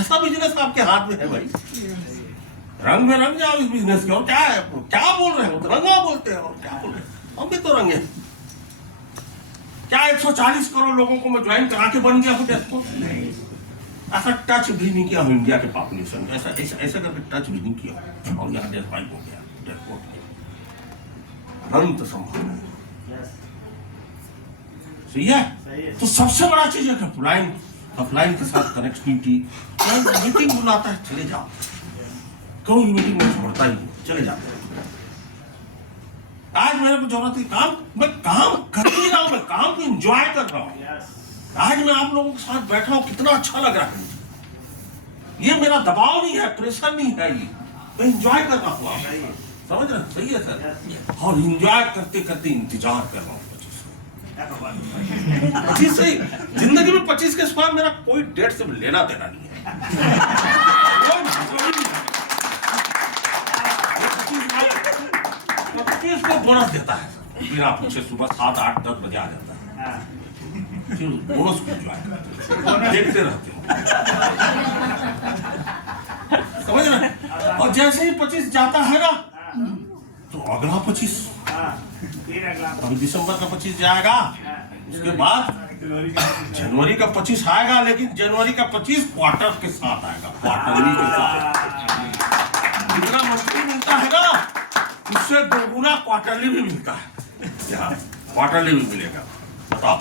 ऐसा बिजनेस आपके हाथ में है भाई। रंग में रंग जाओ इस बिजनेस के। और क्या है, क्या बोल रहे हो? तो रंगा बोलते हैं और क्या बोल रहे हैं? हम भी तो रंगे। क्या 140 करोड़ लोगों को मैं ज्वाइन करा के बन गया हूँ डेस्क को? ऐसा टच भी नहीं किया हूँ इंडिया के पॉपुलेशन। ऐसा करके टच भी नहीं किया। और यहाँ डेस्क 5 हो गया, डेस्क 4 हो गया। अनंत संभावना है। सही है? तो सबसे बड़ा चीज है ऑफलाइन के साथ कनेक्टिविटी। मीटिंग बुलाता है, चले जाओ। कोई मीटिंग में छोड़ता ही नहीं, चले जाते हैं। आज मेरे को जरूरत है काम, मैं काम कर ही रहा हूं, मैं काम को एंजॉय कर रहा हूं। आज मैं आप लोगों के साथ बैठा हूं, कितना अच्छा लग रहा है मुझे। ये मेरा दबाव नहीं है, प्रेशर नहीं है, ये मैं एंजॉय कर रहा हूं। समझ रहे? सही है सर। और इंजॉय करते करते इंतजार कर रहा हूँ 25 से। जिंदगी में 25 के बाद मेरा कोई डेट से लेना देना नहीं है। को बोनस देता है बिना पूछे, सुबह 7, 8, 10 बजे आ जाता है, फिर बोनस को एंजॉय देखते रहते हो। समझ रहे? और जैसे ही 25 जाता है ना, तो अगला 25, अभी दिसंबर का 25 जाएगा, उसके बाद जनवरी का 25 आएगा, लेकिन जनवरी का 25 क्वार्टर के साथ आएगा, क्वार्टरली के साथ। जितना मंथली मिलता है ना, उससे दोगुना क्वार्टरली भी मिलता है। यहाँ क्वार्टरली भी मिलेगा। बताओ,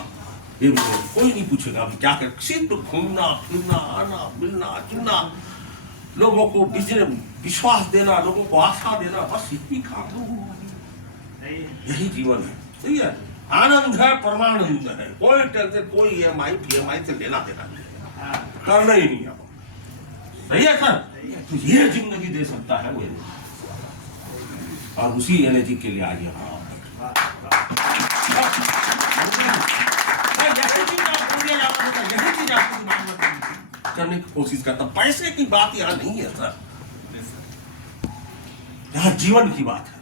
ये भी कोई नहीं पूछेगा अभी क्या कर, सिर्फ घूमना फिरना, आना मिलना जुलना, लोगों को विश्वास देना, लोगों को आशा देना, बस यही काम, यही जीवन है। सही है। आनंद है, परमानंद है, कोई टेंशन, कोई EMI PMI से लेना देना नहीं, करना ही नहीं है। सही है सर। तो ये जिंदगी दे सकता है वो, और उसी एनर्जी के लिए आज यहाँ यही चीज आपको दिमाग में करने की कोशिश करता। पैसे की बात यहाँ नहीं है सर, यहाँ जीवन की बात है।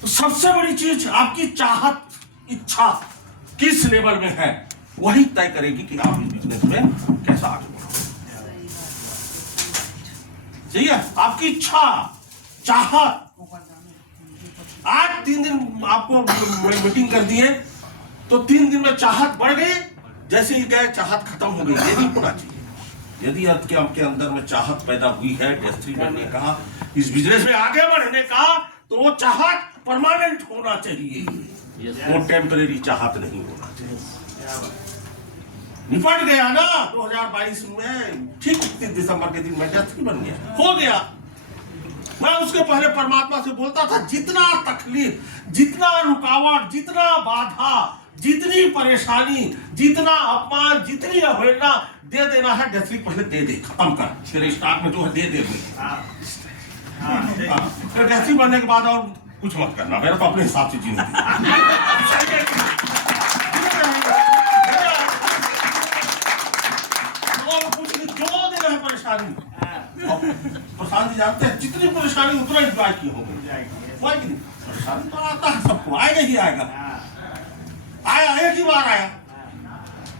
तो सबसे बड़ी चीज आपकी चाहत, इच्छा किस लेवल में है, वही तय करेगी कि आप इस बिजनेस में कैसा आगे बढ़ोगे। सही है। आपकी इच्छा, चाहत, आज 3 दिन आपको मीटिंग कर दिए तो 3 दिन में चाहत बढ़ गई, जैसे ही गए चाहत खत्म हो गई। ये नहीं होना चाहिए। यदि आपके अंदर में चाहत पैदा हुई है डेस्टिनी बनने का, इस बिजनेस में आगे बढ़ने का, तो वो चाहत परमानेंट होना चाहिए, वो टेम्परेरी चाहत नहीं होना चाहिए। निपट गया ना 2022 में, ठीक 31 दिसंबर के दिन मैं डेस्टिनी बन गया, हो गया। मैं उसके पहले परमात्मा से बोलता था, जितना तकलीफ, जितना रुकावट, जितना बाधा, जितनी परेशानी, जितना अपमान, जितनी अवहेलना दे देना है, डेस्टिनी पहले दे दे, खत्म कर, तेरे स्टॉक में जो है दे दे। फिर डेस्टिनी बनने के बाद और कुछ मत करना, मेरे को अपने हिसाब से जीने जो देना है परेशानी। परेशानी जानते हैं, जितनी परेशानी उतना एंजॉय की होगी। परेशानी तो आता है सबको, आएगा ही आएगा, आया एक ही बार आया,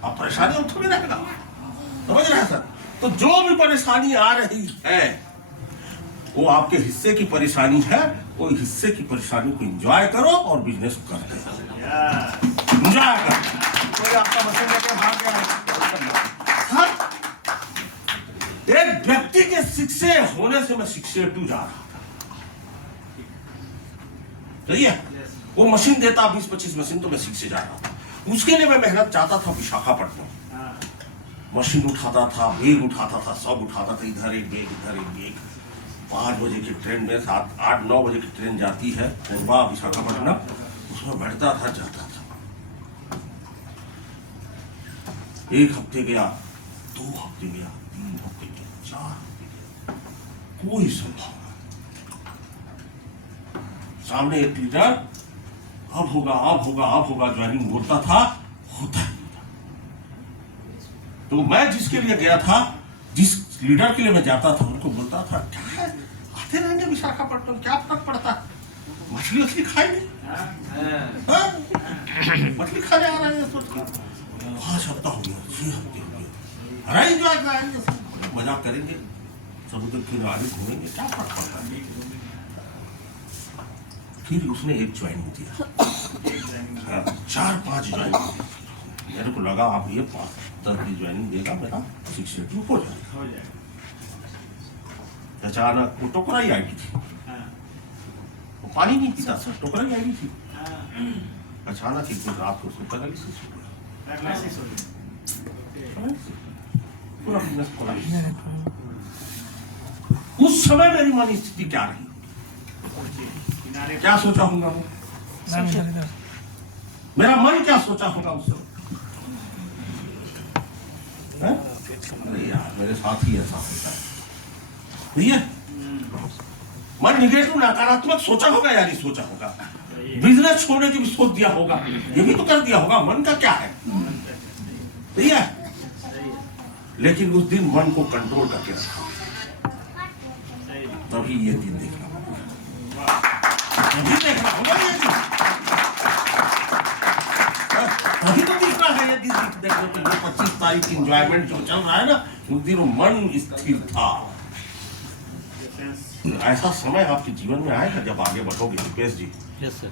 अब परेशानी उठ भी रहेगा। समझ रहे हैं सर? तो जो भी परेशानी आ रही है वो आपके हिस्से की परेशानी है, वो हिस्से की परेशानी को एंजॉय करो और बिजनेस करते रहो। एंजॉय करो। कोई आपका मशीन लेकर भाग गया है, एक व्यक्ति के शिक्षे होने से मैं शिक्षे 2 जा रहा था। सही है। वो मशीन देता 20-25 मशीन, तो मैं शिक्षे जा रहा था। उसके लिए मैं मेहनत चाहता था विशाखापट्टनम, मशीन उठाता था, बैग उठाता था, सब उठाता था, इधर एक बैग, इधर एक बैग। 5 बजे की ट्रेन में, 7, 8, 9 बजे की ट्रेन जाती है विशाखापट्टनम, उसमें बैठता था, जाता था। 1 हफ्ते गया, 2 हफ्ते गया, 3 हफ्ते गया, 4 हफ्ते गया, कोई संभावना। सामने एक लीडर अब होगा, अब होगा, अब होगा ज्वाइनिंग बोलता था, होता ही था। तो मैं जिसके लिए गया था, जिस लीडर के लिए मैं जाता था, उनको बोलता था, क्या है आते रहेंगे विशाखापट्टनम, क्या फर्क पड़ता है, मछली वछली खाए नहीं, मछली खाने आ रहे हैं सोच के। 5 हफ्ता हो गया, 6 हफ्ते हो गए, अरे एंजॉय कराएंगे, मजाक करेंगे, समुद्र किनारे घूमेंगे, क्या फर्क पड़ता है। फिर उसने एक ज्वाइनिंग दिया, 4-5 ज्वाइनिंग। मेरे को लगा आप ये 5-10 की ज्वाइनिंग देगा, मेरा 6 हो जाएगा। अचानक वो टोकरा ही आई थी, वो पानी नहीं पीता सर, टोकरा ही आई थी। अचानक एक दिन रात को उसको पैरालिसिस हो गया, पूरा बिजनेस खोला। उस समय मेरी मन स्थिति क्या रही, क्या सोचा होगा वो, मेरा मन क्या सोचा होगा उस समय। अरे यार मेरे साथ ही ऐसा होता है, नहीं है? मन निगेटिव नकारात्मक सोचा होगा या नहीं सोचा होगा, बिजनेस छोड़ने की भी सोच दिया होगा, ये भी तो कर दिया होगा। मन का क्या है, सही है। लेकिन उस दिन मन को कंट्रोल करके रखा, तभी ये दिन देखना होगा, तभी देखना होगा ये दिन, तभी तो दिख रहा है ये दिन देखने को। 25 तारीख की एंजॉयमेंट जो चल रहा है ना, उस दिन वो मन स्थिर था। ऐसा समय आपके जीवन में आएगा जब आगे बढ़ोगे दीपेश जी, यस सर,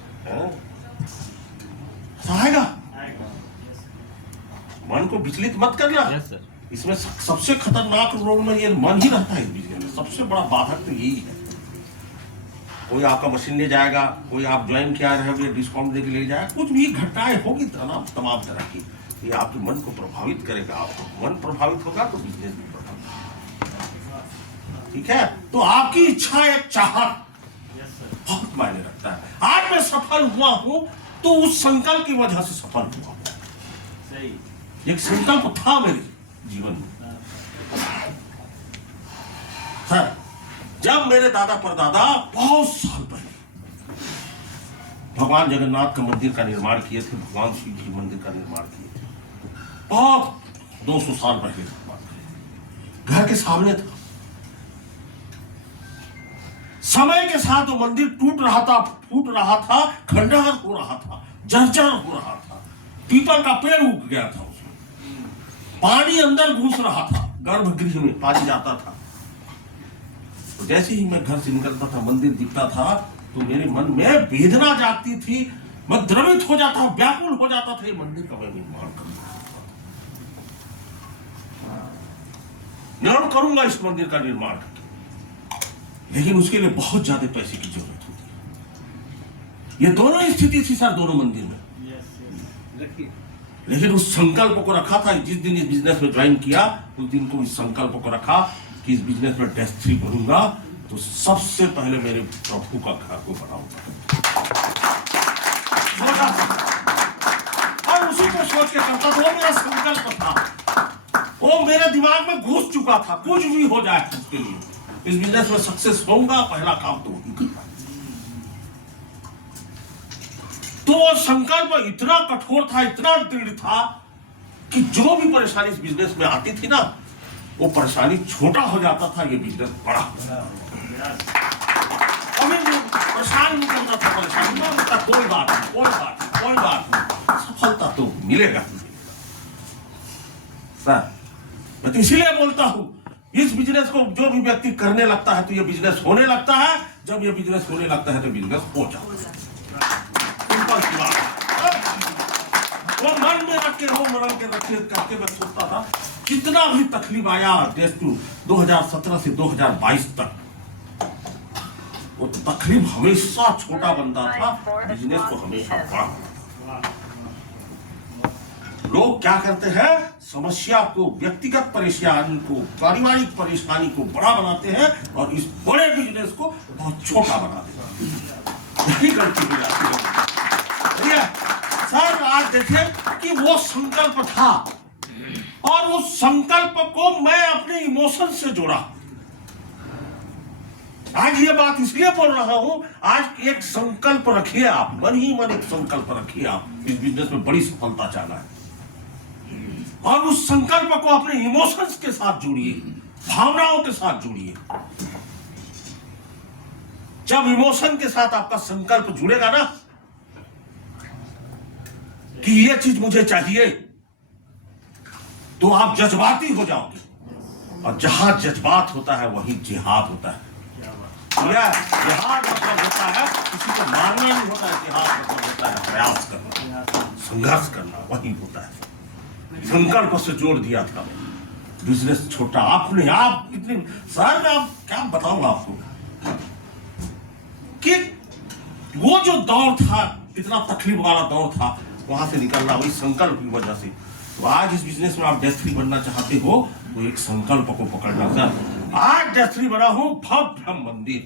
आएगा। मन को विचलित मत करना। यस सर, इसमें सबसे खतरनाक रोग में ये मन ही रहता है इस बिजनेस में, सबसे बड़ा बाधक तो यही है। कोई आपका मशीन ले जाएगा, कोई आप ज्वाइन किया रहे डिस्काउंट देके ले जाएगा, कुछ भी घटनाएं होगी तमाम तरह की, ये आपके मन को प्रभावित करेगा। आपको मन प्रभावित होगा तो बिजनेस भी प्रभावित होगा, ठीक है। तो आपकी इच्छा, एक चाहत बहुत मायने रखता है। आज मैं सफल हुआ हूं तो उस संकल्प की वजह से सफल हुआ हूं। सही, एक संकल्प था मेरे जीवन में। सर, जब मेरे दादा परदादा बहुत साल पहले भगवान जगन्नाथ का मंदिर का निर्माण किए थे, भगवान शिव जी मंदिर का निर्माण किए थे, बहुत 200 साल पहले घर के सामने था। समय के साथ वो मंदिर टूट रहा था, फूट रहा था, खंडहर हो रहा था, जर्जर हो रहा था। पीपल का पेड़ उग गया था उसमें, पानी अंदर घुस रहा था, गर्भगृह में पानी जाता था। तो जैसे ही मैं घर से निकलता था, मंदिर दिखता था, तो मेरे मन में वेदना जागती थी, मैं द्रवित हो जाता, व्याकुल हो जाता था, ये मंदिर का मैं निर्माण करूंगा, इस मंदिर का निर्माण। लेकिन उसके लिए बहुत ज्यादा पैसे की जरूरत होती है। ये दोनों ही स्थिति थी सर, दोनों मंदिर में। लेकिन उस संकल्प को रखा था, जिस दिन इस बिजनेस में ज्वाइन किया, उस दिन को इस संकल्प को रखा कि इस बिजनेस में डेस्ट्री बनूंगा, तो सबसे पहले मेरे प्रभु का घर को बनाऊंगा। और उसी को सोच के करता था, वो मेरा संकल्प था, वो मेरे दिमाग में घुस चुका था। कुछ भी हो जाए उसके लिए, इस बिजनेस में सक्सेस होऊंगा, पहला काम तो वही करना। तो वो संकल्प इतना कठोर था, इतना दृढ़ था कि जो भी परेशानी इस बिजनेस में आती थी ना, वो परेशानी छोटा हो जाता था, ये बिजनेस बड़ा अभी परेशान नहीं करता था, परेशानी नहीं होता, कोई बात नहीं, कोई बात नहीं, कोई बात नहीं, सफलता तो मिलेगा। सर, मैं तो इसीलिए बोलता हूं, इस बिजनेस को जो भी व्यक्ति करने लगता है तो ये बिजनेस होने लगता है, जब ये बिजनेस होने लगता है तो बिजनेस हो जाता है। सिंपल सी बात। वो मन में रख के करके मैं सोचता था, कितना भी तकलीफ आया देश को 2017 से 2022 तक, वो तकलीफ हमेशा छोटा बनता था, बिजनेस को हमेशा बड़ा। लोग क्या करते हैं, समस्या को, व्यक्तिगत परेशानी को, पारिवारिक परेशानी को बड़ा बनाते हैं और इस बड़े बिजनेस को बहुत छोटा बना देते हैं। यही गलती हो जाती है। सर, आज देखिए कि वो संकल्प था और उस संकल्प को मैं अपने इमोशन से जोड़ा। आज ये बात इसलिए बोल रहा हूं, आज एक संकल्प रखिए आप, मन ही मन एक संकल्प रखिए आप, इस बिजनेस में बड़ी सफलता चाहना है, और उस संकल्प को अपने इमोशंस के साथ जोड़िए, भावनाओं के साथ जोड़िए। जब इमोशन के साथ आपका संकल्प जुड़ेगा ना कि ये चीज मुझे चाहिए, तो आप जज्बाती हो जाओगे, और जहां जज्बात होता है वहीं जिहाद होता है। जिहाद मतलब होता है किसी को मारना नहीं होता है, जिहाद मतलब होता है प्रयास करना, संघर्ष करना, वही होता है। संकल्प से जोड़ दिया था बिजनेस छोटा। आपने आप कितनी सर, मैं आप क्या बताऊंगा आपको कि वो जो दौर था, इतना तकलीफ वाला दौर था, वहां से निकलना वही संकल्प की वजह से। तो आज इस बिजनेस में आप डेस्ट्री बनना चाहते हो तो एक संकल्प को पकड़ना। सर, आज डेस्ट्री बना हूं, भव्य मंदिर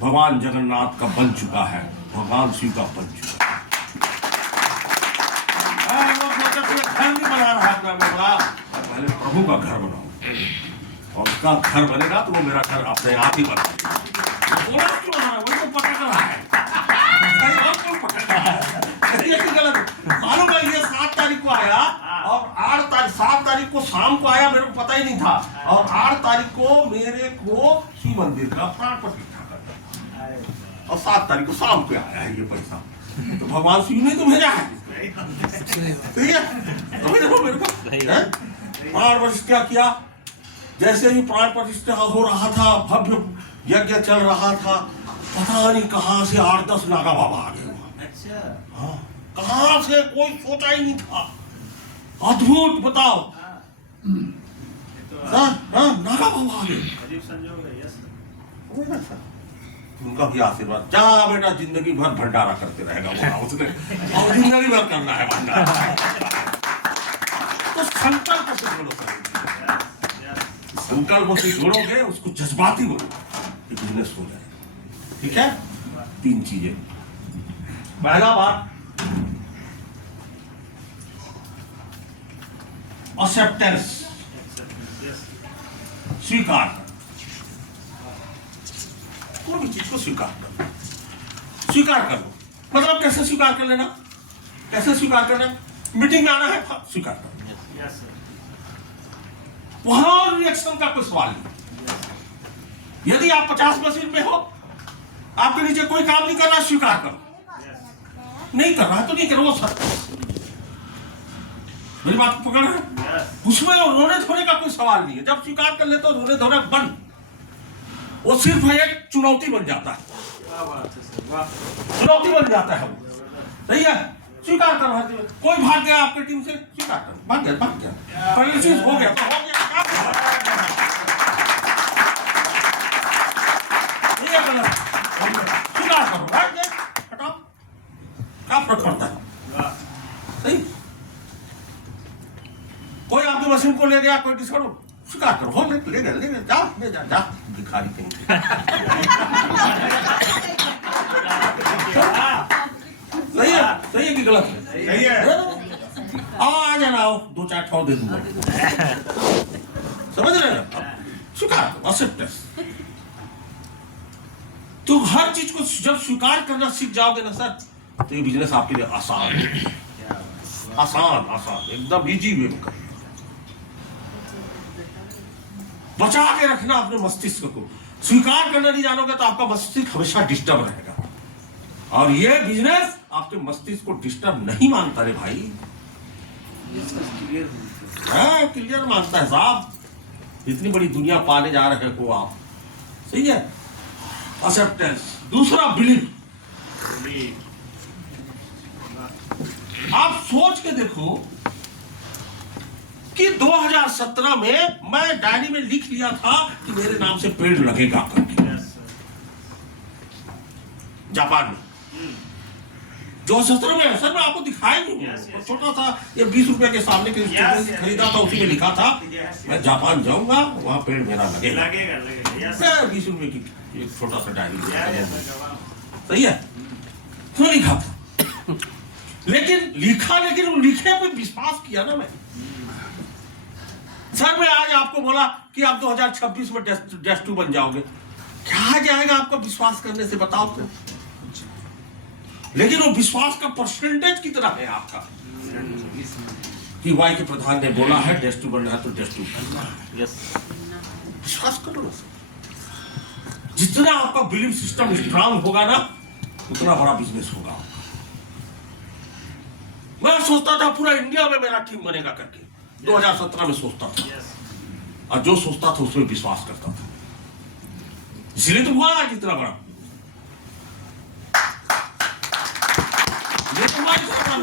भगवान जगन्नाथ का बन चुका है, भगवान शिव का बन चुका है। घर नहीं बना रहा है, पहले प्रभु का घर बनाओ, और उसका घर बनेगा तो वो मेरा घर अपने आप ही बनेगा। बोला क्यों रहा है, वही तो पटक रहा है। अरे और क्यों पटक रहा है, ये तो गलत है। मालूम है ये 7 तारीख को आया और 7 तारीख को शाम को आया, मेरे को पता ही नहीं था, और 8 तारीख को मेरे को शिव मंदिर का प्राण प्रतिष्ठा करना, और 7 तारीख को शाम को आया है ये पैसा। तो भगवान शिव ने तो भेजा है, ठीक है। तो देखो मेरे को प्राण प्रतिष्ठा किया, जैसे ही प्राण प्रतिष्ठा हो रहा था, भव्य यज्ञ चल रहा था, पता नहीं कहां से 8-10 नागा बाबा आ गए। अच्छा। हाँ, कहां से कोई सोचा ही नहीं था, अद्भुत, बताओ। नागा बाबा आ गए, अजीब संजोग है। यस उनका भी आशीर्वाद, जा बेटा जिंदगी भर भंडारा करते रहेगा वो, उसने और जिंदगी भर करना है भंडारा। तो संकल्प से जोड़ो सर, संकल्प से जोड़ोगे, उसको जज्बाती बनो, बिजनेस हो जाए, ठीक है। 3 चीजें। पहला बात एक्सेप्टेंस, स्वीकार कर, कोई भी चीज को स्वीकार कर, स्वीकार कर लो। मतलब कैसे स्वीकार कर लेना, कैसे स्वीकार करना, मीटिंग में आना है, स्वीकार कर, वहां रिएक्शन का कोई सवाल नहीं। यदि आप 50 मशीन में हो, आपके नीचे कोई काम नहीं कर रहा, स्वीकार करो, नहीं कर रहा तो नहीं करो, वो सर मेरी बात को पकड़ रहे हैं, उसमें रोने धोने का कोई सवाल नहीं है। जब स्वीकार कर लेते हो रोने धोने बंद, वो सिर्फ एक चुनौती बन जाता है, चुनौती बन जाता है वो, सही है। स्वीकार कर रहा है, कोई भाग गया आपकी टीम से, स्वीकार कर, भाग गया, पैरालिसिस हो गया तो हो गया, स्वीकार करो, भाग गए, हटाओ, क्या फर्क पड़ता है, सही। कोई आपकी मशीन को ले गया, कोई डिस्काउंट, स्वीकार करो, हो ले गए, जा भिखारी कहीं। सही है कि गलत है? सही है। आ जाना, आओ 2-4 ठोर दे दूंगा, समझ रहे हो? स्वीकार करो, एक्सेप्टेंस। तो हर चीज को जब स्वीकार करना सीख जाओगे ना सर, तो ये बिजनेस आपके लिए आसान है, आसान एकदम इजी वे में। बचा के रखना अपने मस्तिष्क को, स्वीकार करना नहीं जानोगे तो आपका मस्तिष्क हमेशा डिस्टर्ब रहेगा, और ये बिजनेस आपके मस्तिष्क को डिस्टर्ब नहीं मानता रे भाई, क्लियर मानता है साहब। इतनी बड़ी दुनिया पाने जा रहे हो आप, सही है। एक्सेप्टेंस। दूसरा बिलीव। आप सोच के देखो कि 2017 में मैं डायरी में लिख लिया था कि मेरे नाम से पेड़ लगेगा करके, जापान में 2017 में। सर मैं आपको दिखाया नहीं हूँ, छोटा सा ये 20 रुपए के सामने के खरीदा था, उसी में लिखा था मैं जापान जाऊंगा, वहां पेड़ मेरा लगेगा। 20 रुपए की एक छोटा सा डायरी, सही है, तो लिखा था। लेकिन लिखे पे विश्वास किया ना मैं। सर मैं आज आपको बोला कि आप 2026 में डेस्टू बन जाओगे, क्या जाएगा आपका विश्वास करने से, बताओ तो। लेकिन वो विश्वास का परसेंटेज कितना है आपका, कि वाई के प्रधान ने बोला है डेस्टू बनना है तो डेस्टू बनना है, विश्वास करो ना। जितना आपका बिलीफ सिस्टम स्ट्रांग होगा ना, उतना बड़ा बिजनेस होगा। मैं सोचता था पूरा इंडिया में मेरा टीम बनेगा करके, 2017 में सोचता था, और जो सोचता था उसमें विश्वास करता था, इसलिए तो हुआ आज इतना बड़ा। ये तो हुआ इतना बड़ा।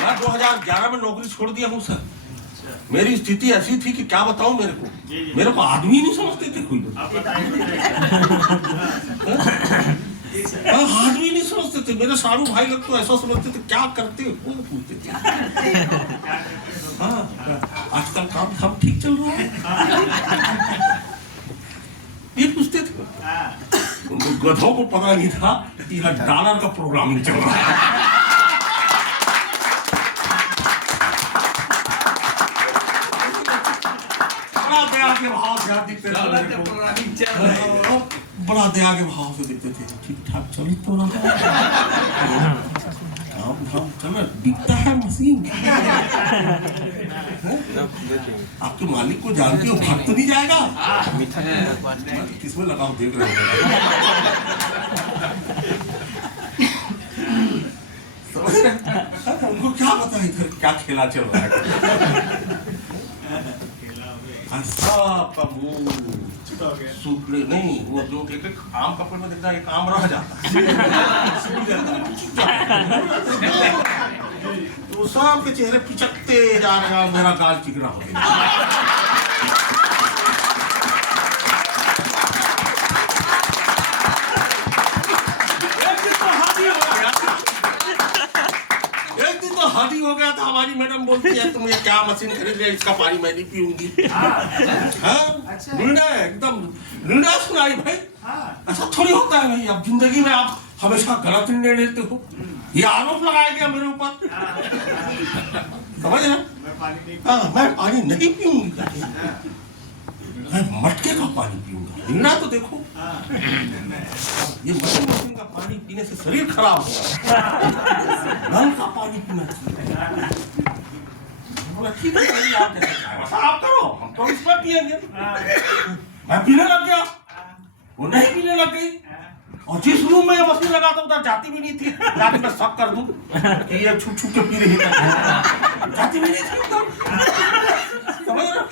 मैं 2011 में नौकरी छोड़ दिया हूँ सर। मेरी स्थिति ऐसी थी कि क्या बताऊं, मेरे को आदमी नहीं समझते थे कोई, आदमी नहीं समझते थे। मेरे सारू भाई लोग तो ऐसा समझते थे, क्या करते हो पूछते थे। हाँ, आजकल काम सब ठीक चल रहा है, ये पूछते थे। उनको गधों को पता नहीं था कि यहाँ डॉलर का प्रोग्रामिंग चल रहा है। बड़ा के भाव से आप दिखते थे मेरे को। प्रोग्रामिंग चल रही है। बड़ा दया के भाव से दिखते थे। ठीक ठाक चल तो रहा था। हम चलो दिखता है मशीन। आपके मालिक को जानते हो, भाग तो नहीं जाएगा। किसमें लगाओ देख रहे हो। समझ रहे? उनको क्या पता इधर क्या खेला चल रहा है। सबका मुंह सूखले नहीं, वो जो एक एक आम का पेड़ में दिखता है, एक आम रह जाता है। तो सबके चेहरे पिचकते जा रहे हैं, मेरा गाल चिकना हो गया। हाथी हो गया था। हमारी मैडम बोलती है तुम ये क्या मशीन खरीद लिया, इसका पानी मैं नहीं पीऊंगी। निर्णय एकदम निर्णय सुनाई भाई। ऐसा थोड़ी होता है भाई, अब जिंदगी में आप हमेशा गलत निर्णय लेते हो। ये आरोप लगाया गया मेरे ऊपर। समझ रहे? मैं पानी नहीं पीऊंगी, मैं मटके का पानी पीऊंगा। निर्णय तो देखो, ये मशीन का पानी पीने से शरीर खराब होगा। नल का पानी पीना चाहिए। ठीक है, आप करो, हम तो इसमें पिएंगे। मैं पीने लग गया, वो नहीं पीने लग गई। और जिस रूम में ये मशीन लगा था उधर जाती भी नहीं थी। जाके मैं शक कर दूं कि ये छुप छुप के पी रही है, जाती भी नहीं थी उधर। समझ रहे?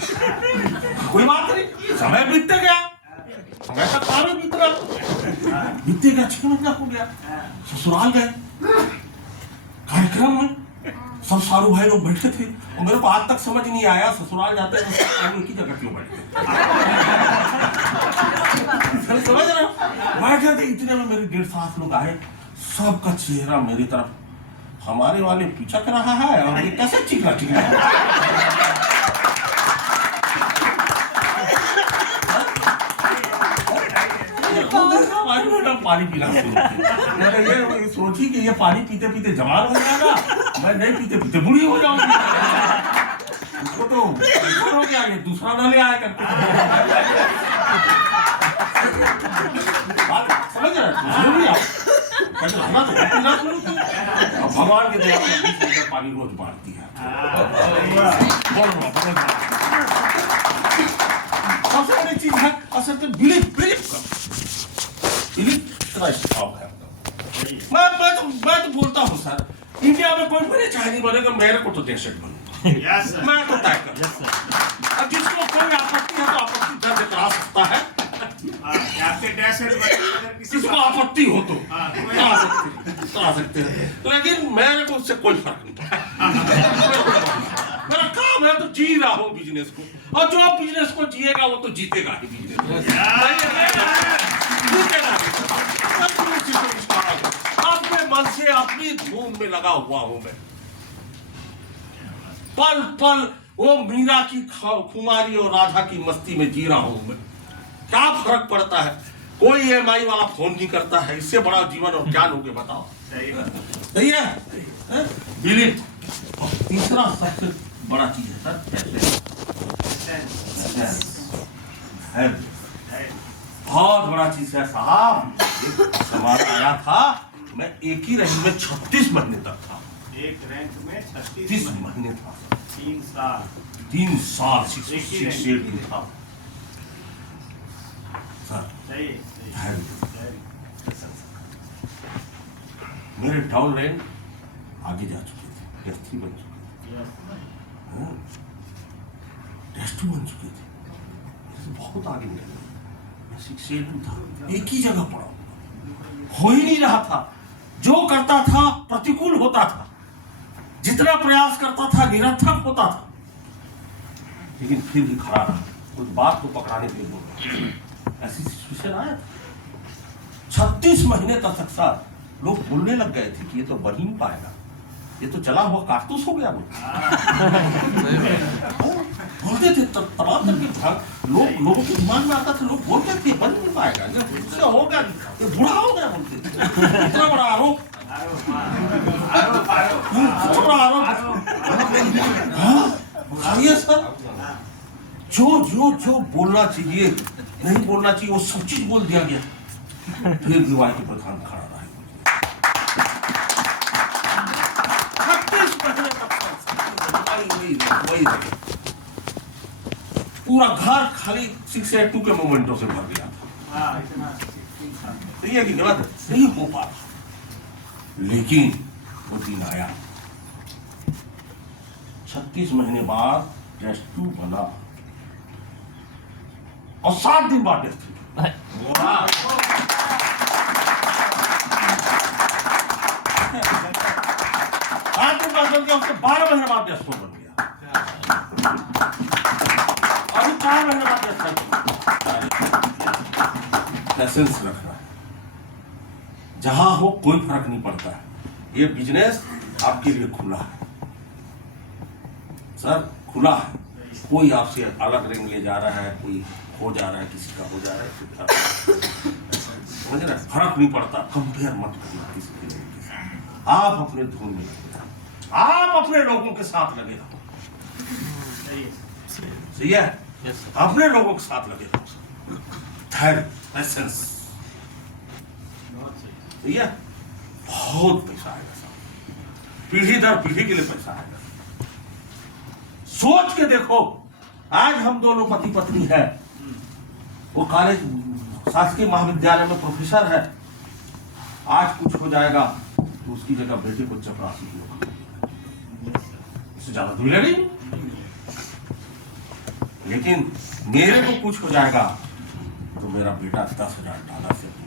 कोई बात नहीं, समय बीतते गया, समय का कार्य बीत रहा, बीतते गया। 6 महीना हो गया, ससुराल गए। कार्यक्रम में सब सारू भाई लोग बैठे थे और मेरे को आज तक समझ नहीं आया ससुराल जाते हैं एक ही जगह क्यों बैठे। समझ रहे हो? बैठे थे, इतने में मेरे 1.5 साल लोग आए। सबका चेहरा मेरी तरफ, हमारे वाले पिचक रहा है और ये कैसे चिकना चिकना। पानी पीना मैंने ये सोची कि ये पानी पीते पीते जवान हो जाएगा, मैं नहीं पीते पीते बुढ़ी हो जाऊंगी। उसको तो हो गया, ये दूसरा न ले आया करके। समझ रहे? भगवान के दया से 20 लीटर पानी रोज बांटती है। सबसे बड़ी चीज है असल में बिलीव इतना स्ट्रॉन्ग है। मैं तो बोलता हूँ सर, इंडिया में कोई मेरे चाहे नहीं बनेगा, मेरे को तो दहशत बनूंगा। मैं तो तय कर। अब जिसको कोई आपत्ति है तो आपत्ति दर्ज करा सकता है। किसको आपत्ति हो तो करा सकते हैं, लेकिन मेरे को उससे कोई फर्क नहीं। मेरा काम है तो जी रहा हूँ बिजनेस को, और जो बिजनेस को जिएगा वो तो जीतेगा ही बिजनेस। अपने मन से अपनी धूम में लगा हुआ हूं मैं। पल पल वो मीरा की खुमारी और राधा की मस्ती में जी रहा हूं मैं। क्या फर्क पड़ता है, कोई EMI वाला फोन नहीं करता है। इससे बड़ा जीवन और क्या लोगे बताओ। सही है? बिलीव। और तीसरा सबसे बड़ा चीज है सर, बहुत बड़ा चीज है साहब। सवाल आया था, मैं एक ही रैंक में 36 महीने तक था। एक रैंक में 36 महीने था। 3 साल 3 साल 6 दिन था सर। मेरे डाउन रैंक आगे जा चुके थे, S3 बन चुके थे, S2 बन चुके थे, बहुत आगे निकल। 6 था, एक ही जगह पड़ा हो ही नहीं रहा था। जो करता था प्रतिकूल होता था, जितना प्रयास करता था निरर्थक होता था, लेकिन फिर भी खड़ा रहा। उस बात को पकड़ाने के लिए बोल ऐसी सिचुएशन आया था। 36 महीने तक सर लोग बोलने लग गए थे कि ये तो बन ही नहीं पाएगा, ये तो चला हुआ कारतूस हो गया। बोलते थे तमाम तरह के लोगों के दिमाग में आता था, लोग बोलते थे बन नहीं पाएगा, ये होगा, ये बुरा हो गया बोलते थे। इतना बड़ा आरोप, इतना बड़ा आरोप। हाँ सर, जो जो बोलना चाहिए नहीं बोलना चाहिए वो सब चीज बोल दिया गया, फिर भी वाई के प्रधान खड़ा रहा। 36 महीने तक वही रहे। पूरा घर खाली 682 के मोमेंटों से भर गया था। हाँ, इतना 16 साल। सही है कि गलत है? नहीं हो पा रहा, लेकिन वो दिन आया। 36 महीने बाद रेस्क्यू बना और 7 दिन बाद डेथ हुई। 7 दिन बाद बन गया, उसके 12 महीने बाद डेथ बन गया। अभी 4 महीने बाद डेथ। एसेंस रखना है, जहां हो कोई फर्क नहीं पड़ता है। ये बिजनेस आपके लिए खुला है सर, खुला है। कोई आपसे अलग रेंग ले जा रहा है, कोई हो जा रहा है, किसी का हो जा रहा है, समझ रहे? फर्क नहीं पड़ता। कंपेयर मत करना किसी के लोगों के साथ। आप अपने धुन में लगे रहो, आप अपने लोगों के साथ लगे रहो। सही है? अपने लोगों के साथ लगे रहो। धैर्य, एसेंस, सही है? बहुत पैसा आएगा साहब, पीढ़ी दर पीढ़ी के लिए पैसा आएगा। सोच के देखो, आज हम दोनों पति पत्नी है, वो कॉलेज शासकीय महाविद्यालय में प्रोफेसर है, आज कुछ हो जाएगा तो उसकी जगह बेटे को चपरासी की होगी, इससे ज्यादा तो मिलेगा नहीं। लेकिन मेरे को कुछ हो जाएगा तो मेरा बेटा 10,000 डॉलर से अपने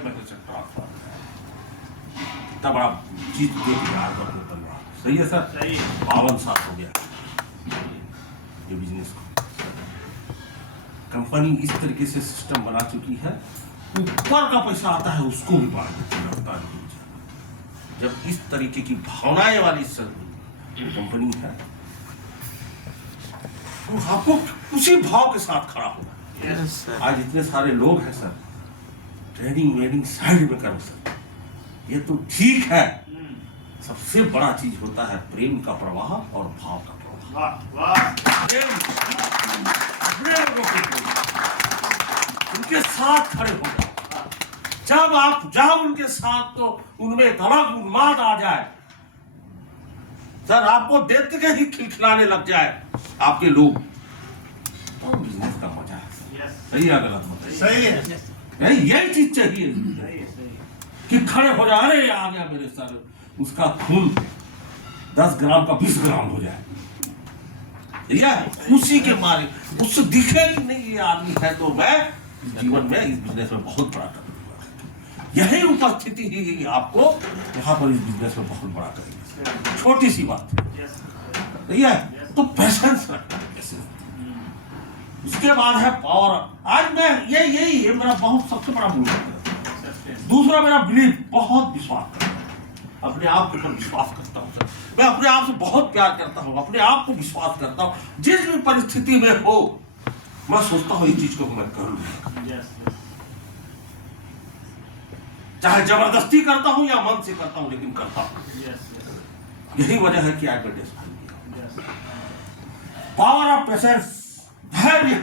बेटे से ट्रांसफर इतना बड़ा चीज दे दिया। सही है सर? सही है। 52 साल हो गया ये बिजनेस को। कंपनी इस तरीके से सिस्टम बना चुकी है, ऊपर का पैसा आता है उसको भी बांट देती है। जब इस तरीके की भावनाएं वाली कंपनी है तो आपको उसी भाव के साथ खड़ा होना। आज इतने सारे लोग हैं सर, ट्रेनिंग वेनिंग साइड में करो सर, ये तो ठीक है। सबसे बड़ा चीज होता है प्रेम का प्रवाह और भाव का प्रवाह। वाह वाह। उनके साथ खड़े हो जाओ। जब आप जाओ उनके साथ तो उनमें धड़क उन्माद आ जाए सर, आपको देख के ही खिलखिलाने लग जाए आपके लोग, तो बिजनेस का मजा है। सही है गलत बताइए? सही है। नहीं, यही चीज चाहिए कि खड़े हो जाए, अरे आ गया मेरे सर, उसका खून 10 ग्राम का 20 ग्राम हो जाए, या खुशी के मारे उससे दिखे कि नहीं ये आदमी है तो मैं जीवन में इस बिजनेस में बहुत बड़ा करूंगा। यही उपस्थिति ही आपको यहाँ पर इस बिजनेस में बहुत बड़ा करेगी। छोटी सी बात सही है, तो पेशेंस रखना है। उसके बाद है पावर। आज मैं यही है मेरा बहुत सबसे बड़ा मूल है। दूसरा मेरा बिलीफ, बहुत विश्वास करता हूँ अपने आप के ऊपर, विश्वास करता हूँ सर। मैं अपने आप से बहुत प्यार करता हूँ, अपने आप को विश्वास करता हूँ। जिस भी परिस्थिति में हो मैं सोचता हूँ इस चीज को मैं करूँगा, चाहे जबरदस्ती करता हूँ या मन से करता हूँ, लेकिन करता हूँ। यही वजह है कि आज मैं डिस्फाइल पावर ऑफ पेशेंस, धैर्य,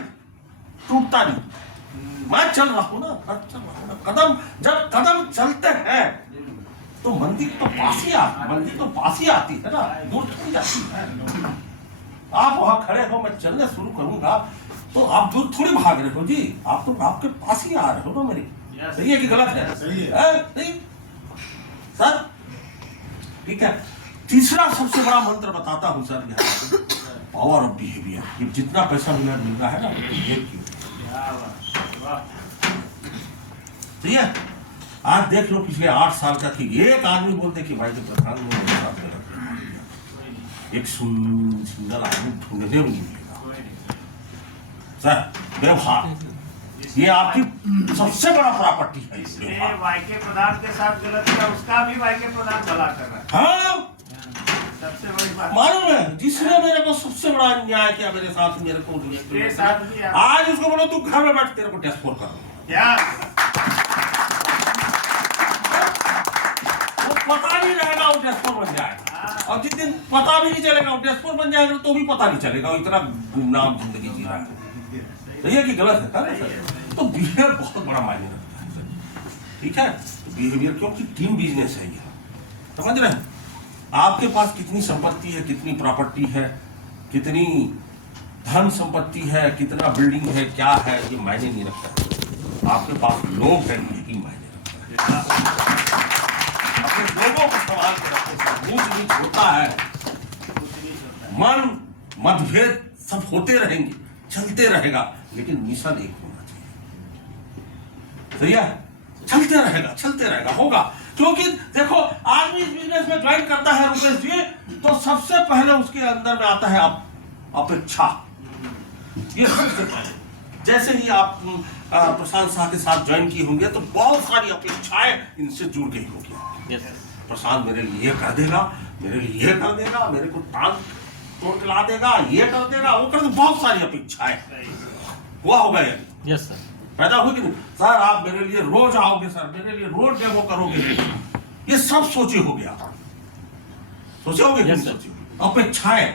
टूटता नहीं। मैं चल रहा हूँ ना, कदम जब कदम चलते हैं तो मंदिर तो पास ही आती है ना, दूर थोड़ी जाती है। आप वहां खड़े हो, मैं चलने शुरू करूंगा तो आप दूर थोड़ी भाग रहे हो जी, आप तो आपके पास ही आ रहे हो ना मेरी। सही है कि गलत है? सही है। नहीं सर, ठीक है। तीसरा सबसे बड़ा मंत्र बताता हूं सर, पावर ऑफ बिहेवियर। जितना पैसा मिल रहा है ना, बिहेव की। सही है? आज देख लो पिछले 8 साल का कि एक आदमी बोलते कि भाई तो प्रधान एक सिंगल आदमी ढूंढने में नहीं मिलेगा सर। व्यवहार ये आपकी सबसे बड़ा प्रॉपर्टी है। इसलिए वाईके प्रधान के साथ गलत किया, उसका भी वाईके प्रधान भला कर रहा है। हाँ, सबसे बड़ी बात मालूम है, जिसने मेरे को सबसे बड़ा अन्याय किया मेरे साथ, मेरे को मेरे साथ भी है। आज उसको बोलो तू घर में बैठ, तेरे को डेस्पोर्ट कर दूंगा। क्या वो पता नहीं रहेगा वो डेस्पोट बन जाएगा, और जिस दिन पता भी नहीं चलेगा वो डेस्पोट बन जाएगा तो भी पता नहीं चलेगा वो इतना गुमनाम जिंदगी जी रहा है। सही है कि गलत है? तो बिहेवियर बहुत बड़ा मायने रखता है सर। ठीक है, बिहेवियर, क्योंकि टीम बिजनेस है ये, समझ रहे हैं? आपके पास कितनी संपत्ति है, कितनी प्रॉपर्टी है, कितनी धन संपत्ति है, कितना बिल्डिंग है, क्या है, ये मायने नहीं रखता। आपके पास लोग हैं, यही मायने रखता है। अपने लोगों को संभाल के रखो। ऊंच नीच होता है, मन मतभेद सब होते रहेंगे, चलते रहेगा, लेकिन मिशन एक होना चाहिए। सही है? चलते रहेगा, होगा। क्योंकि देखो, आदमी इस बिजनेस में ज्वाइन करता है रुपेश जी, तो सबसे पहले उसके अंदर में आता है अपेक्षा। ये सबसे पहले, जैसे ही आप प्रशांत शाह के साथ ज्वाइन किए होंगे तो बहुत सारी अपेक्षाएं इनसे जुड़ गई होगी। प्रशांत मेरे लिए ये कर देगा, मेरे लिए ये कर देगा, मेरे को टांग तोड़ के ला देगा, ये कर देगा, वो कर देगा, बहुत सारी अपेक्षाएं हुआ होगा। यस सर, पैदा होगी नहीं? सर आप मेरे लिए रोज आओगे, सर मेरे लिए रोज डेमो करोगे, ये सब सोचे हो गया, सोचे होगे कि नहीं सोचे? अपेक्षाएं।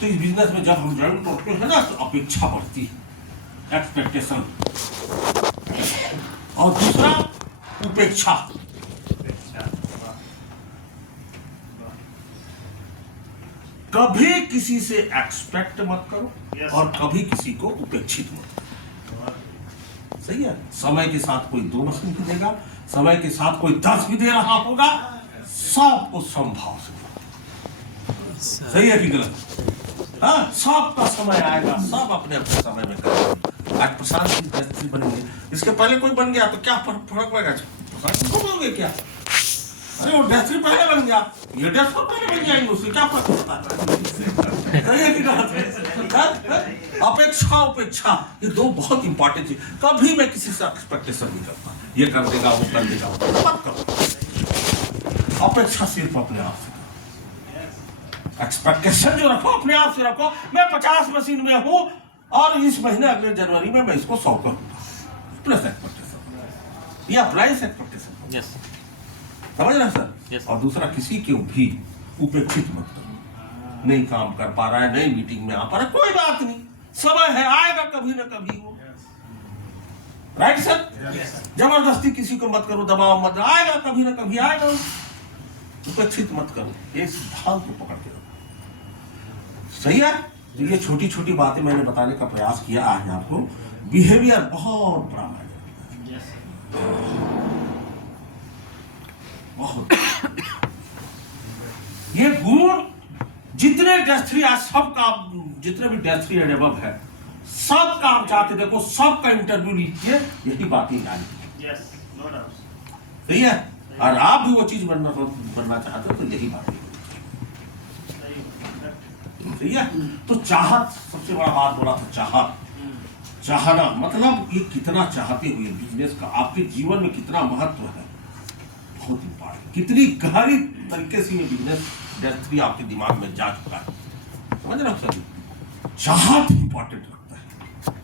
तो इस बिजनेस में जब हम ज्वाइन करते हैं ना, तो अपेक्षा बढ़ती है, एक्सपेक्टेशन। और दूसरा उपेक्षा। कभी किसी से एक्सपेक्ट मत करो और कभी किसी को उपेक्षित मत करो। सही है? समय के साथ कोई 2 मशीन भी देगा, समय के साथ कोई 10 भी दे रहा होगा, सबको संभाव से। सही है कि गलत? हाँ, सबका समय आएगा, सब अपने अपने समय में करेंगे। आज प्रशांत की परिस्थिति बनेंगे, इसके पहले कोई बन गया तो क्या फर्क पड़ेगा? प्रशांत को बोलोगे क्या? अरे वो डेस्ट्री पहले बन गया, ये डेस्ट्री पहले बन जाएंगे, उससे क्या फर्क पड़ता है? सही है कि गलत? अपेक्षा उपेक्षा, ये 2 बहुत इंपॉर्टेंट चीज। कभी मैं किसी से एक्सपेक्टेशन नहीं करता, ये कर देगा, वो कर देगा, मत करो। अपेक्षा सिर्फ अपने आप से, एक्सपेक्टेशन जो रखो अपने आप से रखो। मैं 50 मशीन में हूं और इस महीने अगले जनवरी में मैं इसको 100 करूंगा, प्लस एक्सपेक्टेशन या प्राइस एक्सपेक्टेशन। यस समझ रहे हैं सर? Yes. और दूसरा, किसी को भी उपेक्षित मत करो। नहीं काम कर पा रहा है, नहीं मीटिंग में आ पा रहा है, कोई बात नहीं, समय है, आएगा कभी ना कभी वो। Right sir? जबरदस्ती किसी को मत करो, दबाव मत, आएगा कभी ना कभी आएगा। उपेक्षित मत करो, ये सिद्धांत को पकड़ के रखो। सही है? तो ये छोटी छोटी बातें मैंने बताने का प्रयास किया आज आपको। बिहेवियर बहुत बड़ा मायने रखता है, बहुत। ये गुण जितने डेस्ट्री आज सबका, जितने भी डेस्ट्री एंड एबव है, सबका आप जाके देखो, सबका इंटरव्यू लीजिए, यही बातें आएंगी। सही है? और आप भी वो चीज बनना चाहते हो तो यही बात है। सही है? तो चाहत, सबसे बड़ा बात बोला था, चाहत। चाहना मतलब ये कितना चाहते हो, ये बिजनेस का आपके जीवन में कितना महत्व है, बहुत इंपॉर्टेंट। कितनी गहरी तरीके से ये बिजनेस डेस्ट्री आपके दिमाग में जा चुका है, समझ रहे हो सर? चाहत इंपॉर्टेंट रखता है।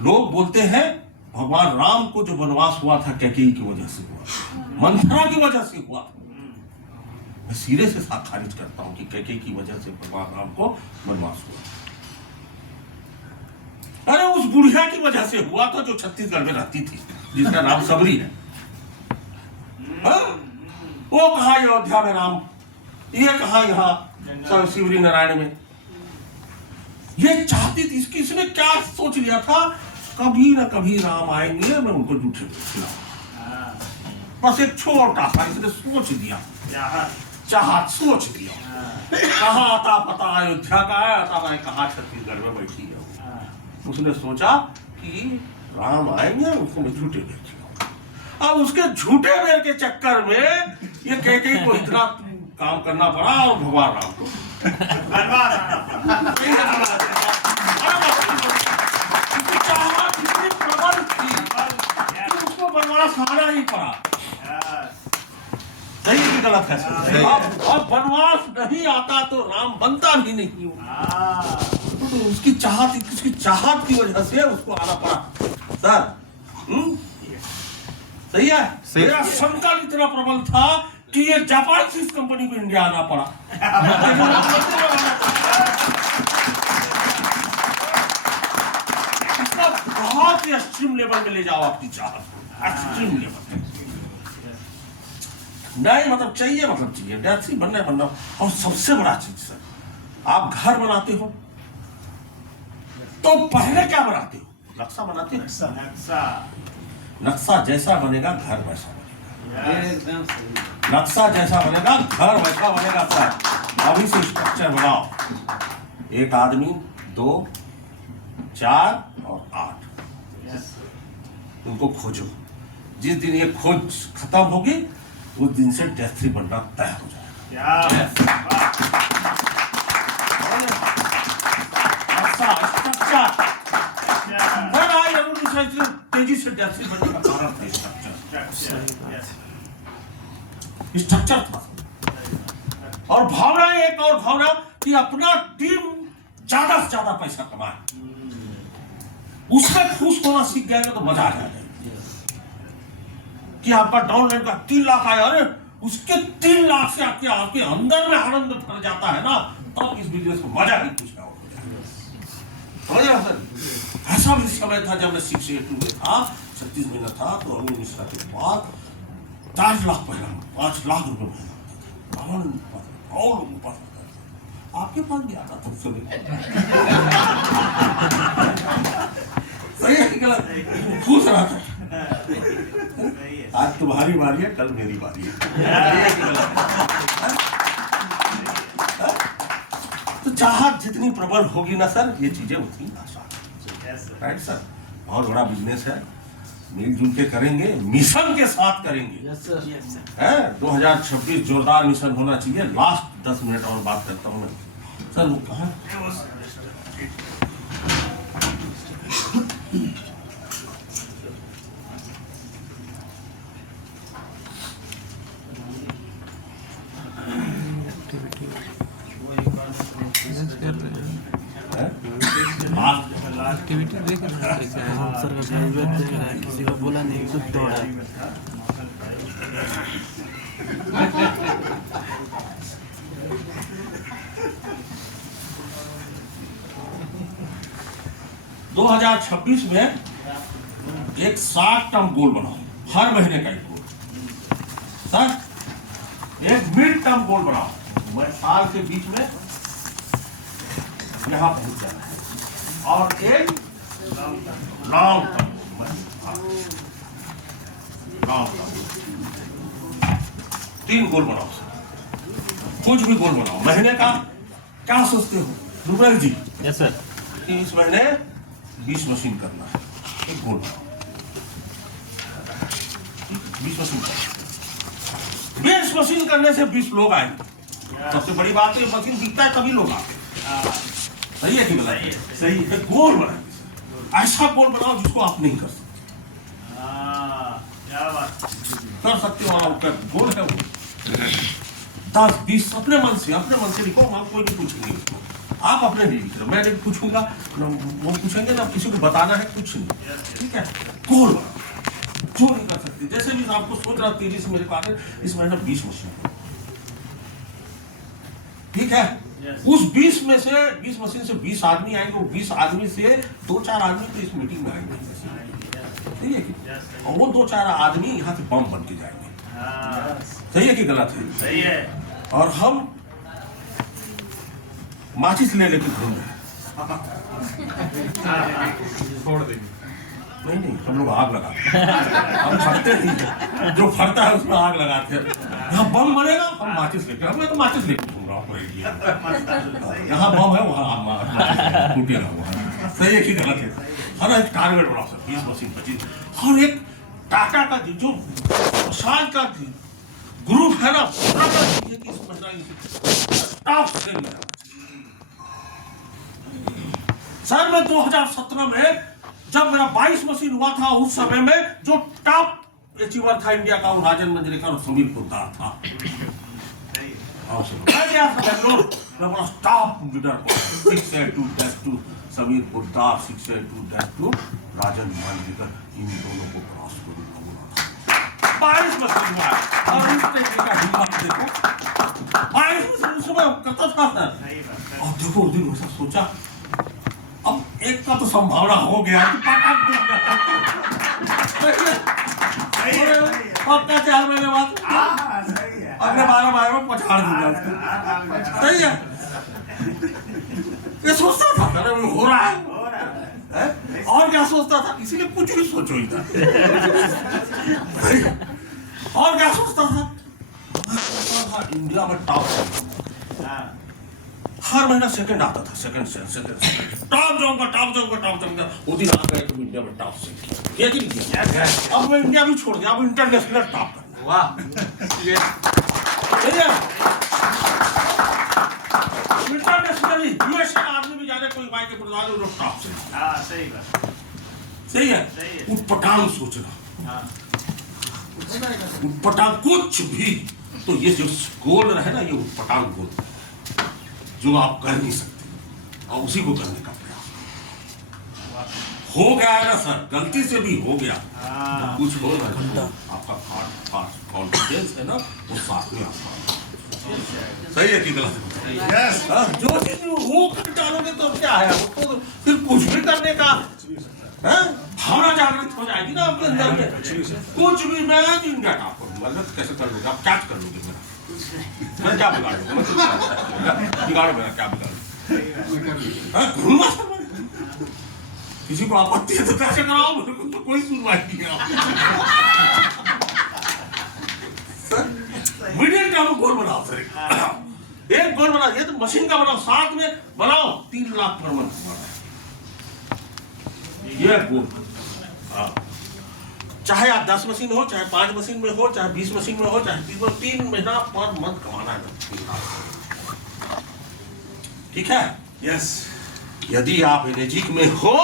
लोग बोलते हैं भगवान राम को जो वनवास हुआ था कैकेयी की वजह से हुआ, मंथरा की वजह से हुआ। मैं सिरे से खारिज करता हूं कि कैकेयी की वजह से भगवान राम को वनवास हुआ। अरे उस बुढ़िया की वजह से हुआ था जो छत्तीसगढ़ में रहती थी, जिसका नाम सबरी है। वो कहा अयोध्या में राम, ये कहा यहाँ शिवरी नारायण में। ये चाहती थी, इसने क्या सोच लिया था, कभी ना कभी राम आएंगे, मैं उनको जूठे खिलाऊं। बस एक छोटा सा इसने सोच दिया, चाहत सोच दिया। कहा आता पता अयोध्या का है, आता मैं कहा छत्तीसगढ़ में बैठी है। उसने सोचा कि राम आएंगे, उसको मैं झूठे बेर खिलाऊं। अब उसके झूठे बेर के चक्कर में ये कैकेयी को इतना काम करना पड़ा और भगवान राम को प्रबल थी, उसको वनवास आना ही पड़ा। सही है कि गलत है? अब वनवास नहीं आता तो राम बनता भी नहीं। तो उसकी चाहत की वजह से उसको आना पड़ा। सर सही है? मेरा संकल्प इतना प्रबल था कि ये जापान से इस कंपनी को इंडिया आना पड़ा। इसका बहुत ही एक्सट्रीम लेवल में ले जाओ अपनी चाहत को, एक्सट्रीम लेवल में। नहीं मतलब चाहिए, मतलब चाहिए डैथी बनना। और सबसे बड़ा चीज सर, आप घर बनाते हो तो पहले क्या बनाते हो? नक्शा बनाते हो। नक्शा जैसा बनेगा घर वैसा बनेगा। एकदम सही। नक्शा जैसा बनेगा घर वैसा बनेगा सर। अभी से स्ट्रक्चर बनाओ। एक आदमी, 2, 4 और 8, उनको खोजो। जिस दिन ये खोज खत्म होगी उस दिन से डेथ थ्री बनना तय हो जाएगा। तेजी से डेथ थ्री बनने का कारण था स्ट्रक्चर था। और भावना, एक और भावना कि अपना टीम ज्यादा से ज्यादा पैसा कमाए, उसमें खुश होना सीख जाएगा तो मजा आ जाएगा। कि आपका डाउनलाइन का 3 लाख आया, अरे उसके 3 लाख से आपके अंदर में आनंद भर जाता है ना, तब इस बिजनेस को मजा ही कुछ और हो सर। ऐसा भी समय था जब मैं 682 में था, 36 में था, तो अरुण मिश्रा के बाद 4 लाख पहला 5 लाख रुपए और आपके पास भी आता था सुनिए। सही है कि गलत? खुश रहा था। आज तुम्हारी बारी है, कल मेरी बारी है। तो चाहत जितनी प्रबल होगी ना सर, ये चीजें उतनी आसान। राइट सर, बहुत बड़ा बिजनेस है, मिलजुल के करेंगे, मिशन के साथ करेंगे। Yes sir, yes sir. है 2026 जोरदार मिशन होना चाहिए। लास्ट 10 मिनट और बात करता हूँ मैं सर। वो कहाँ 2026 में एक 60 टर्म गोल बनाओ, हर महीने का एक गोल सर। एक मिड टर्म गोल बनाओ, मैं साल के बीच में यहां पहुंच जाना है, और एक लॉन्ग टर्म 3 गोल बनाओ सर। कुछ भी गोल बनाओ महीने का। क्या सोचते हो रुबेल जी? Yes sir. कि इस महीने 20 मशीन करना है, एक गोल 20 मशीन करना। 20 मशीन करने से 20 लोग आएंगे। सबसे बड़ी बात है मशीन दिखता है तभी लोग आते हैं। सही है कि गलत? सही है। गोल बनाएंगे, ऐसा गोल बनाओ जिसको आप नहीं कर सकते। क्या बात कर सकते हो आपका गोल है वो 10-20 अपने मन से लिखो। हम कोई नहीं पूछेंगे उसको, आप अपने लिए लिख रहे हो, मैं नहीं पूछूंगा, वो पूछेंगे ना, किसी को बताना है कुछ नहीं। ठीक है, गोल जो नहीं कर सकते। जैसे भी आपको सोच रहा तेजी से मेरे को आगे इस महीने 20 मशीन, ठीक है। उस 20 में से 20 मशीन से 20 आदमी आएंगे, वो 20 आदमी से 2-4 आदमी तो इस मीटिंग में आएंगे, सही है कि? और वो 2-4 आदमी यहाँ से बम बन के जाएंगे। सही है कि गलत है? सही है। और हम माचिस ले लेके घूम रहे हैं, छोड़ देंगे। नहीं हम लोग आग लगाते हैं। हम फटते नहीं है, जो फटता है उसमें आग लगाते हैं। यहाँ बम बनेगा, हम माचिस लेके, मैं तो माचिस लेके घूम रहा हूँ। यहाँ बम है, वहाँ टूटेगा वहाँ। सही है कि गलत है? हर एक टारगेट बना सकते 20 मशीन 25। हर एक टाटा का जो साल का ग्रुप है ना, सर मैं 2017 में जब मेरा 22 मशीन हुआ था, उस समय में जो टॉप अचीवर था इंडिया का, वो राजन मंजरेकर और समीर पोद्दार था। मैं गया था बेंगलोर, मैं बोला टॉप लीडर 682-2 समीर पोद्दार, 682-2 राजन मंजरेकर, इन दोनों को क्रॉस करूंगा बोला था। 22 मशीन में आया और इस तरीके का हिम्मत देखो 22 मशीन उस समय करता था सर। सही बात है। और देखो उस दिन वैसा सोचा अब एक का तो संभावना हो गया कि पटाख दूंगा सही है। पक्का 4 महीने बाद हाँ, सही है। अगले 12 महीने में पछाड़ दूंगा उसको। सही है ये सोचता था अरे हो रहा है हो रहा है। हैं? और क्या सोचता था इसीलिए कुछ भी सोचो ही था और क्या सोचता था मैं सोचता था इंडिया में टॉप हाँ, हर महीना सेकंड आता था सेकंड टॉप जाऊंगा वो दिन आ गए तुम इंडिया में टॉप से ये दिन किया अब मैं इंडिया भी छोड़ दिया अब इंटरनेशनल टॉप करना वाह सही है इंटरनेशनली यूएसए आदमी भी जाने कोई भाई के प्रधान लोग टॉप से हाँ, सही बात। सही है सही है। उटपटांग सोचना हाँ, उटपटांग कुछ भी तो ये जो गोल है ना ये उटपटांग गोल जो आप कर नहीं सकते और उसी को करने का प्रयास हो गया है ना सर गलती से भी हो गया हाँ, कुछ हो ना तो आपका कॉन्फिडेंस है ना वो साथ में आपका सही है कि गलत है यस। हाँ, जो चीज वो कर डालोगे तो क्या है उसको तो फिर कुछ भी करने का हाँ? भावना जागृत हो जाएगी ना आपके अंदर में कुछ भी मैं इंडिया टॉप करूंगा मैं कैसे कर लूंगा आप क्या कर लोगे मेरा मैं क्या बिगाड़ लूंगा मैं बिगाड़ मेरा क्या बिगाड़ हाँ, घूमना सर मैं किसी को आपत्ति है तो कैसे कराओ मेरे को तो कोई सुनवाई नहीं है मीडियम का गोल बनाओ सर एक गोल बनाओ ये तो मशीन का बनाओ साथ में बनाओ 3 लाख पर मंथ ये गोल हाँ। चाहे आप 10 मशीन हो चाहे 5 मशीन में हो चाहे 20 मशीन में हो चाहे 3 महीना पर मंथ कमाना है 3 लाख ठीक है यस। यदि आप एनर्जी में हो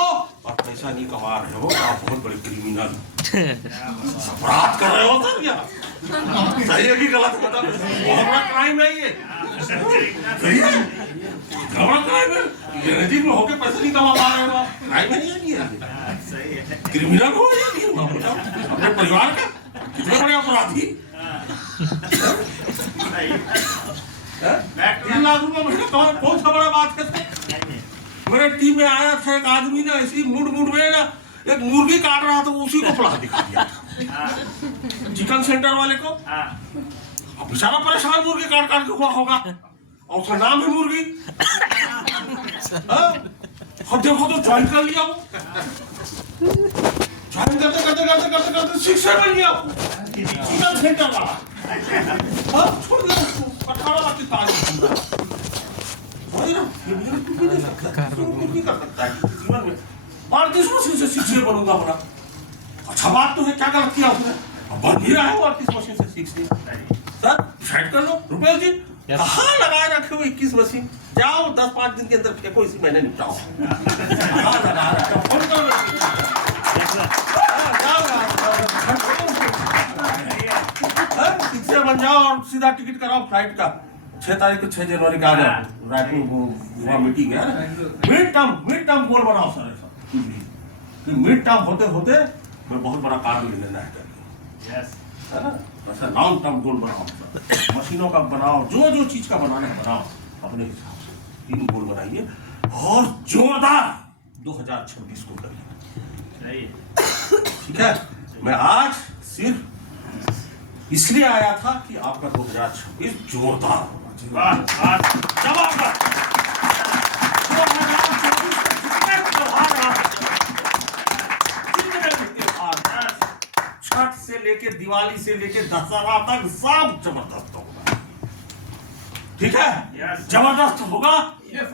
और पैसा नहीं कमा रहे हो तो आप बहुत बड़े क्रिमिनल अपराध कर रहे हो सर क्या सही है कि गलत है बहुत बड़ा क्राइम है ये सही है बड़ा क्राइम है एनर्जी में होके पैसा नहीं कमा पा रहे हो क्राइम है या नहीं है सही है। क्रिमिनल हो या नहीं हो अपने परिवार का कितने बड़े अपराधी सही है। 3 लाख रुपए महीना कमाना बहुत सा बड़ा बात है मेरे टीम में आया था एक आदमी ना इसी मूड में ना एक मुर्गी काट रहा था उसी को फला दिखा दिया था हाँ, चिकन सेंटर वाले को हाँ, अब बेचारा परेशान मुर्गी काट के हुआ होगा और उसका नाम है मुर्गी हाँ? और देखो तो ज्वाइन कर लिया वो ज्वाइन करते शिक्षक बन गया वो चिकन सेंटर वाला हाँ, छोड़ दिया उसको 18 लाख की तारीख वही ना ये बिजनेस कुछ भी नहीं सकता कुछ भी कर सकता है जीवन में और किस मशीन से शिक्षक बनूंगा बड़ा अच्छा बात तो है क्या गलत किया उसने अब बन ही रहा है वो किस मशीन से सीख सर डिसाइड कर लो रुपये जी कहाँ लगाए रखे हो 21 मशीन जाओ 10-5 दिन के अंदर फेंको इसी महीने निपटाओ कहाँ लगा रखे हो? फोन करो शिक्षक बन जाओ और सीधा टिकट कराओ फ्लाइट का 6 तारीख को 6 जनवरी का आ जाओ रायपुर वहाँ मीटिंग है मिड टर्म गोल बनाओ सर ऐसा मिड टर्म होते होते मैं बहुत बड़ा कार्य ले लेना है यस। वैसा लॉन्ग टर्म गोल बनाओ मशीनों का बनाओ जो चीज का बनाना है बनाओ अपने हिसाब से 3 गोल बनाइए और जोरदार 2026 को करिए सही है। ठीक है मैं आज सिर्फ इसलिए आया था कि आपका 2026 जोरदार होगा वाह, वाह। जबरदस्त 2024 छठ से लेके दिवाली से लेके दशहरा तक सब जबरदस्त होगा ठीक है Yes. जबरदस्त होगा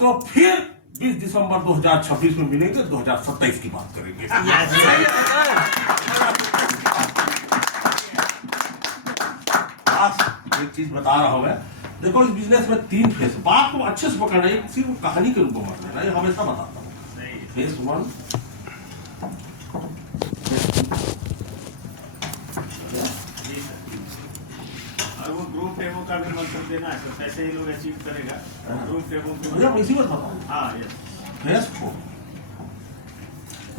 तो फिर 20 दिसंबर 2026 में मिलेंगे 2027 की बात करेंगे आज एक चीज बता रहा हूं मैं देखो इस बिजनेस में 3 फेस बात को अच्छे से पकड़ना है सिर्फ कहानी के रूप में मत लेना ये हमेशा बताता हूँ सही है। फेस 1 जी सर। और वो ग्रुप डेमो का भी मतलब देना है तो कैसे ये लोग अचीव करेगा ग्रुप डेमो भैया मैं इसी बात बताऊँ हाँ यस। फेस 4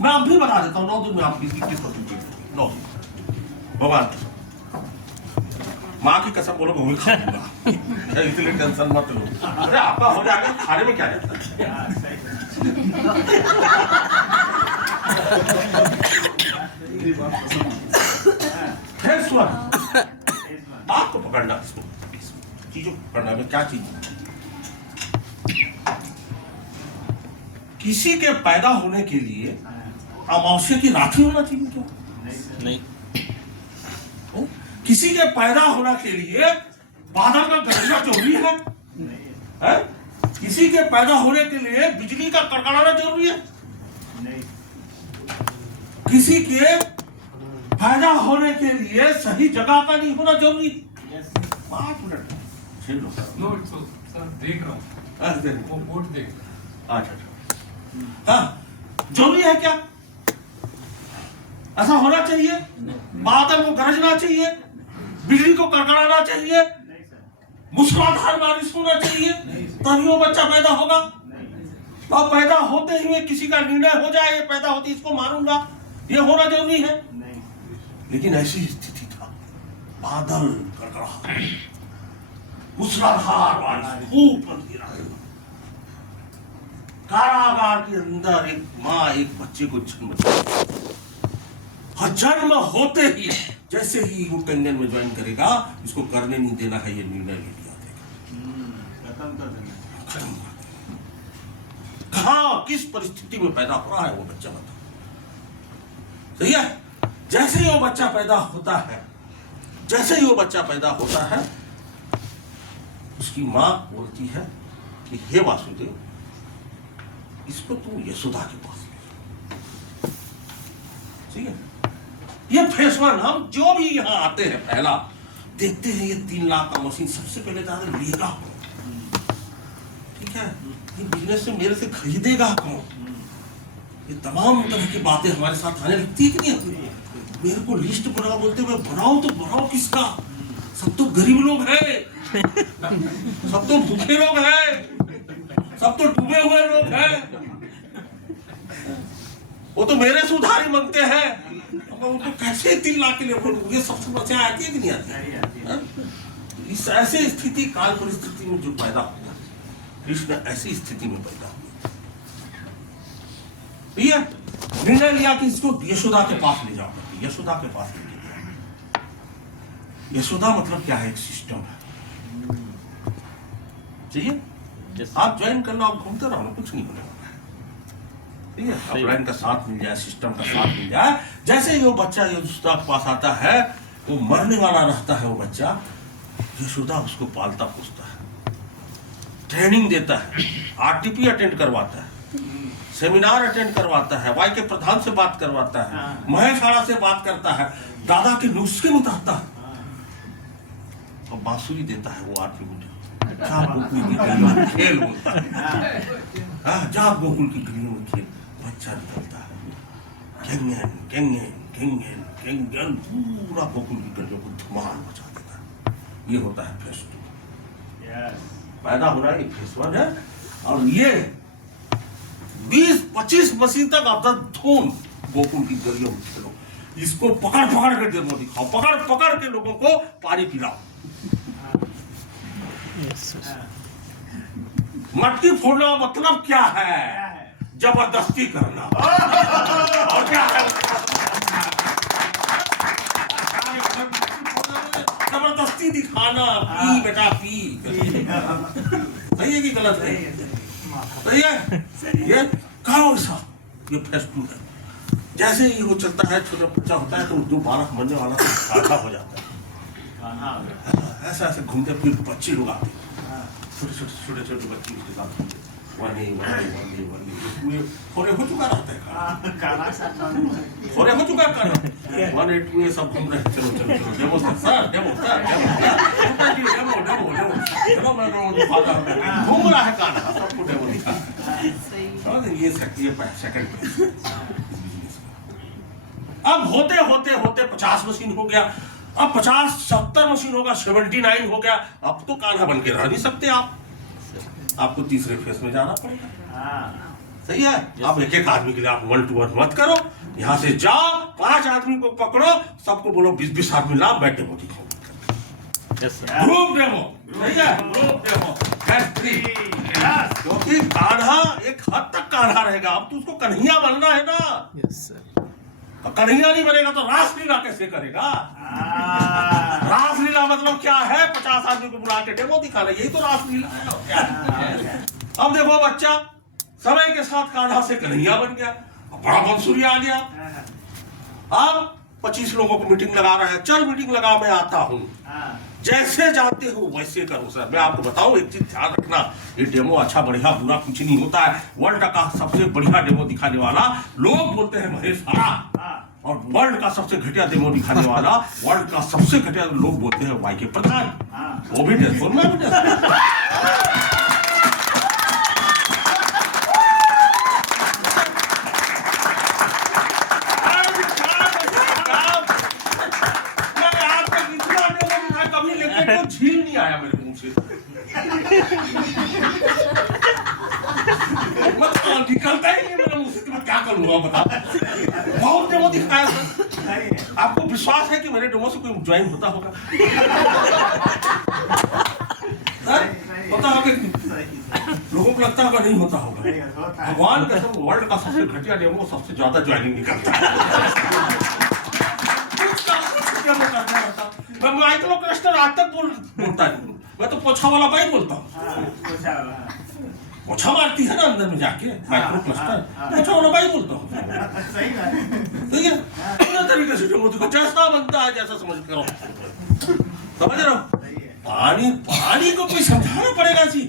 मैं अब भी बता देता हूँ 9 दिन में आप किस 9 दिन भगवान माँ की कसम बोलो वो भी खाऊंगा इसलिए टेंशन मत लो। अरे आपका हो जाएगा, खाने में क्या जाता है। हाँ, सही फेस वन, है। बात को पकड़ना, इसको चीजों को पकड़ना में क्या चीज है। किसी के पैदा होने के लिए अमावस्या की रात ही होना चाहिए क्या? नहीं। किसी के पैदा होने के लिए बादल का गरजना जरूरी है? हैं? किसी के पैदा होने के लिए बिजली का कड़कड़ाना जरूरी है? नहीं। किसी के पैदा होने के लिए सही जगह का नहीं होना जरूरी? 5 मिनट छीन लो सर। नो इट्स सर, देख रहा हूँ वो बोर्ड देख रहा हूँ। अच्छा, हाँ जरूरी है क्या? ऐसा होना चाहिए? बादल को गरजना चाहिए, बिजली को कड़कड़ाना चाहिए, नहीं सर। मूसलाधार बारिश होना चाहिए, तभी वो बच्चा पैदा होगा। और पैदा होते हुए किसी का निर्णय हो जाए, ये पैदा होती इसको मारूंगा, ये होना जरूरी है? नहीं। लेकिन ऐसी स्थिति था, बादल कड़कड़ा, मूसलाधार बारिश, खूब अंधेरा, कारागार के अंदर एक माँ एक बच्चे को जन्म देती। और जन्म होते ही जैसे ही वो कंगन में ज्वाइन करेगा, इसको करने नहीं देना है, ये निर्णय ले लिया खत्म कर देना। कहाँ किस परिस्थिति में पैदा हो रहा है वो बच्चा बता। सही है? जैसे ही वो बच्चा पैदा होता है, जैसे ही वो बच्चा पैदा होता है, उसकी माँ बोलती है कि हे वासुदेव, इसको तुम यशोदा के पास ले जाओ। ठीक है? ये फेस वन, हम जो भी यहाँ आते हैं पहला देखते हैं ये 3 लाख का मशीन सबसे पहले ज्यादा लेगा कौन? ठीक है, ये बिजनेस से मेरे से खरीदेगा कौन? ये तमाम तरह की बातें हमारे साथ आने लगती है कि नहीं आती? मेरे को लिस्ट बनाओ बोलते हुए, बनाओ तो बनाओ किसका? सब तो गरीब लोग हैं, सब तो भूखे लोग हैं, सब तो डूबे हुए लोग हैं, वो तो मेरे से उधारी मांगते हैं, उनको कैसे 3 लाख के लिए बोलूं? ये सब समस्या आती है कि नहीं आती? हाँ? इस ऐसे स्थिति काल परिस्थिति में जो पैदा हुआ, कृष्ण ऐसी स्थिति में पैदा हुआ। भैया निर्णय लिया कि इसको यशोदा के पास ले जाओ, यशोदा के पास ले जाओ। यशोदा मतलब क्या है? एक सिस्टम है, चाहिए आप ज्वाइन कर लो, आप घूमते रहो ना, कुछ नहीं होने वाला है। ठीक है, अपलाइन का साथ मिल जाए, सिस्टम का साथ मिल जाए। जैसे ही वो बच्चा यशोदा के पास आता है, वो मरने वाला रहता है वो बच्चा, यशोदा उसको पालता पोसता है, ट्रेनिंग देता है, आरटीपी अटेंड करवाता है, सेमिनार अटेंड करवाता है, वाई के प्रधान से बात करवाता है, महेश आड़ा से बात करता है, दादा के नुस्खे बताता है, और बांसुरी देता है वो आदमी मुझे, जा गोकुल की गलियों में खेल बोलता है, जा गोकुल की गलियों में खेल। बच्चा निकलता है, गेंगेन गेंगेन गेंगेन गेंगेन, पूरा गोकुल की गलियों को धुआं मचा देता है। ये होता है फेस 2। पैदा हो रहा है फेस 1 है, और ये 20-25 मसीह तक आप धूम गोकुल की गलियों में खेलो, इसको पकड़ पकड़ के जन्म दिखाओ, पकड़ पकड़ के लोगों को पानी पिलाओ। मटकी फोड़ना मतलब क्या है? जबरदस्ती करना। और क्या है? जबरदस्ती दिखाना, पी बेटा पी। सही है कि गलत है? सही है? ये कहाँ ऐसा? ये फेस 2 है। जैसे ही वो चलता है, छोटा बच्चा होता है, तो जो 12 मरने वाला काटा हो जाता है। ऐसा ऐसे घूमते फिर बच्चे लोग आते हैं, छोटे छोटे बच्चे उसके साथ वाने फोरे हो चुका रहता है, फोरे हो चुका है, 1 8 2 सब घूम रहे। चलो चलो चलो, demo sir, demo sir, demo demo demo, चलो मैं दिखाता हूँ, घूम रहा है काना, सबको डेमो दिखा। ये सेकंड। अब होते होते होते 50 मशीन हो गया, अब 50-70 मशीन होगा, 79 हो गया। अब तो कान्हा बन के रह नहीं सकते आप, आपको तीसरे फेस में जाना पड़ेगा। सही है? आप एक एक आदमी के लिए आप 1 to 1 मत करो, यहाँ से जाओ, 5 आदमी को पकड़ो, सबको बोलो 20-20 आदमी ला, बैठे वो दिखाओ। यस सर ग्रुप डेमो, सही है, ग्रुप डेमो गैस-3। क्योंकि कान्हा एक हद तक कान्हा रहेगा, अब तो उसको कन्हैया बनना है ना। यस सर कन्हैया नहीं बनेगा तो रासलीला कैसे करेगा? रासलीला मतलब क्या है? 50 आदमी को बुला के डेमो दिखाना, यही तो रासलीला है और क्या है? अब देखो बच्चा समय के साथ कान्हा से कन्हैया बन गया, बड़ा बंसुरी आ गया। अब 25 लोगों को मीटिंग लगा रहा है, चल मीटिंग लगा, मैं आता हूँ। जैसे जाते हो वैसे करो सर। मैं आपको बताऊं एक चीज ध्यान रखना, ये डेमो अच्छा बढ़िया बुरा कुछ नहीं होता है। वर्ल्ड का सबसे बढ़िया डेमो दिखाने वाला लोग बोलते हैं महेश आरा, और वर्ल्ड का सबसे घटिया डेमो दिखाने वाला, वर्ल्ड का सबसे घटिया लोग बोलते हैं वाई के प्रधान। वो भी डेस्पोन में भी झील नहीं आया मेरे मुंह से। मतलब निकलता ही नहीं मेरे मुंह से, तो मैं क्या करूंगा बता। बहुत डेमो दिखाया सर। आपको विश्वास है कि मेरे डेमो से कोई ज्वाइन होता होगा? होता होगा? लोगों को लगता होगा नहीं होता होगा। भगवान का सब वर्ल्ड का सबसे घटिया डेमो सबसे ज्यादा ज्वाइनिंग निकलता है। मैं माइक्रो क्लस्टर आज तक बोलता नहीं, मैं तो पोछा वाला बाई बोलता हूँ। पोछा मारती है ना अंदर में जाके माइक्रो क्लस्टर, पोछा वाला बाई बोलता हूँ। ठीक है, पूरा तरीके से डेमो दिखाओ, जैसा बनता है जैसा समझ करो। समझ रहे हो? पानी को कोई समझाना पड़ेगा जी।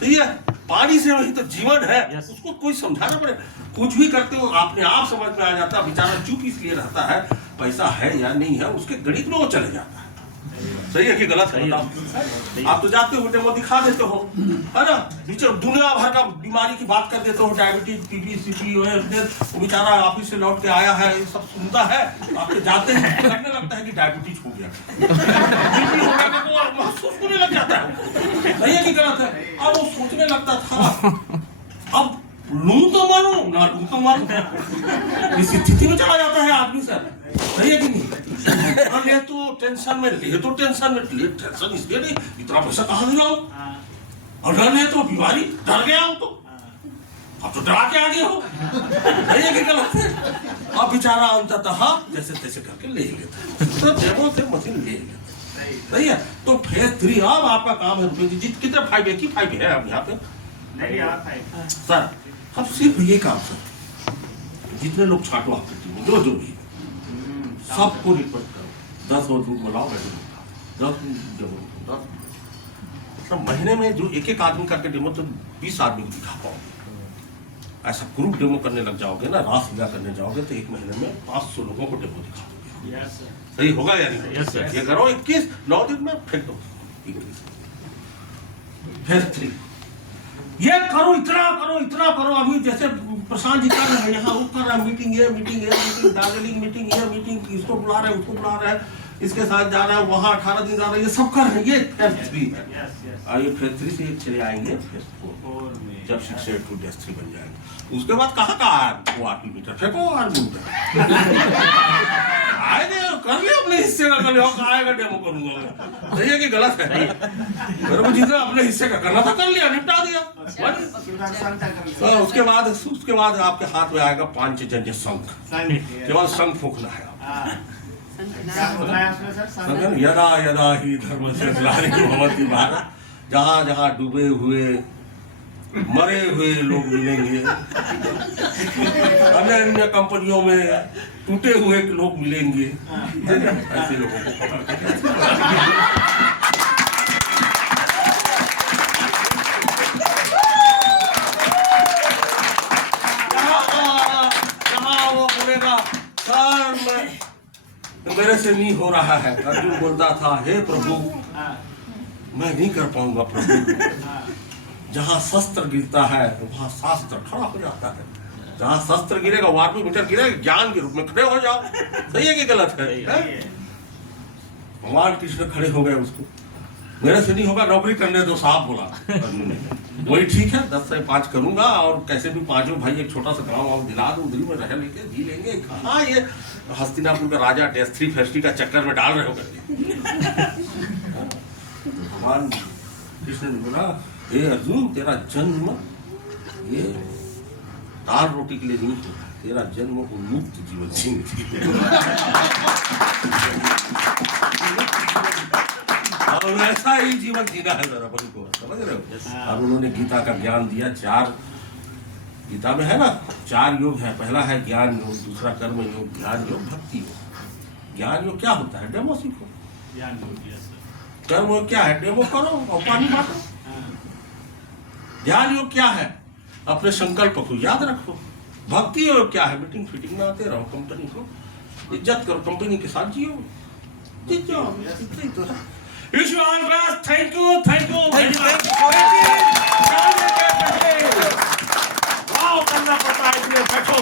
ठीक है, पानी से वही तो जीवन है, उसको कोई समझाना पड़ेगा। कुछ भी करते हो अपने आप समझ में आ जाता है। बेचारा चुप इसलिए रहता है, पैसा है या नहीं है उसके गणित में वो चले जाता है। सही है कि गलत है? आप तो जाते हो डेमो दिखा देते हो, है ना, नीचे दुनिया भर का बीमारी की बात कर देते हो, डायबिटीज, टीबी, सीपी, वो बेचारा ऑफिस से लौट के आया है, ये सब सुनता है, आपके जाते हैं लगने लगता है कि डायबिटीज हो गया, बीपी हो गया, तो महसूस होने लग जाता है। सही है कि गलत है? अब वो सोचने लगता था, अब लूं तो मारूं ना लूं तो मारूं, इस स्थिति में चला जाता है आदमी सर। सही है कि नहीं? ले तो टेंशन में, ले तो टेंशन में, ले टेंशन इसलिए नहीं, इतना पैसा कहाँ से लाऊं, और डर ले तो बीमारी, डर गया हूं तो अब तो डरा के आ गए हो। सही है कि गलत है? अब बेचारा अंततः जैसे तैसे करके ले लेता है, तो डेमो से मशीन ले लेता है। सही है? तो फेज 3 अब आपका काम है कितने 5 एक ही 5 है अब यहाँ पे सर। अब सिर्फ ये काम सर, जितने लोग छाटो आपके टीम में जो भी सबको रिक्वेस्ट करो, 10 और दूध मिलाओ, 10 मतलब महीने में जो एक एक आदमी करके डेमो तो 20 आदमी को दिखा पाओगे। ऐसा ग्रुप डेमो करने लग जाओगे ना, रासलीला करने जाओगे तो एक महीने में 500 लोगों को डेमो दिखाओगे। सही होगा या नहीं? ये करो 21 9 दिन में फेंक दो 21। फेज 3 ये करो, इतना करो। अभी जैसे प्रशांत जी कर रहे हैं, यहाँ वो कर रहा है, मीटिंग, दार्जिलिंग मीटिंग, ये मीटिंग, इसको बुला रहे हैं, उसको बुला रहे हैं, इसके साथ जा रहा है, वहाँ 18 दिन जा रहा है, ये सब कर रहे हैं। ये फेज 3 है। आइए फेज 3 से चले आएंगे फेज 4 जब 6 to 3 बन जाएंगे। उसके बाद कहाँ वो आर्मीमीटर फेंको, आर्मीमीटर आएंगे, कर लिया अपने हिस्से का, कर लिया, आएगा डेमो करूंगा। सही है कि गलत है? मेरे को जितना अपने हिस्से का करना था कर लिया, निपटा दिया। उसके बाद आपके हाथ में आएगा पांचजन्य शंख, केवल शंख फूंकना है। यदा यदा ही धर्मस्य ग्लानिर्भवति भवति भारत, जहाँ जहाँ डूबे हुए मरे हुए लोग मिलेंगे, अन्य अन्य कंपनियों में टूटे हुए लोग मिलेंगे, ऐसे लोगों को जहाँ वो बोलेगा सर मेरे से नहीं हो रहा है, अर्जुन बोलता था हे प्रभु मैं नहीं कर पाऊंगा प्रभु। जहाँ शस्त्र गिरता है वहाँ शास्त्र खड़ा हो जाता है, जहाँ शस्त्र गिरेगा वो आर्मीमीटर गिरेगा, ज्ञान के रूप में खड़े हो जाओ। सही है कि गलत है? भगवान कृष्ण खड़े हो गए उसको मेरे से नहीं होगा, नौकरी करने दो साहब बोला अर्जुन ने। वही ठीक है, 10 से 5 करूंगा और कैसे भी पांचों भाई एक छोटा सा गाँव वाँव दिला दूं, दिल्ली में रह लेके जी लेंगे। हाँ, ये हस्तिनापुर का राजा डेस्ट्री फेस्ट्री का चक्कर में डाल रहे हो करके। भगवान कृष्ण ने बोला, हे अर्जुन, तेरा जन्म ये दाल रोटी के लिए नहीं होता, तेरा जन्म उन्मुक्त जीवन जीने के लिए। और ऐसा ही जीवन जीना है जरा अपन को, समझ रहे हो? और उन्होंने गीता का ज्ञान दिया। 4 गीता में है ना, 4 योग है। पहला है ज्ञान योग, दूसरा कर्म योग, ध्यान योग, भक्ति योग। ज्ञान योग क्या होता है? डेमो सीखो। ज्ञान हो गया सर। कर्म योग क्या है? डेमो करो और पानी बांटो। ध्यान योग क्या है? अपने संकल्प को याद रखो। भक्ति योग क्या है? मीटिंग फिटिंग में आते रहो, कंपनी को इज्जत करो, कंपनी के साथ जियो, जीत जाओ। इतना ही तो है। Wish you all best. Thank you very much. वाह, करना पड़ता है इसलिए बैठो।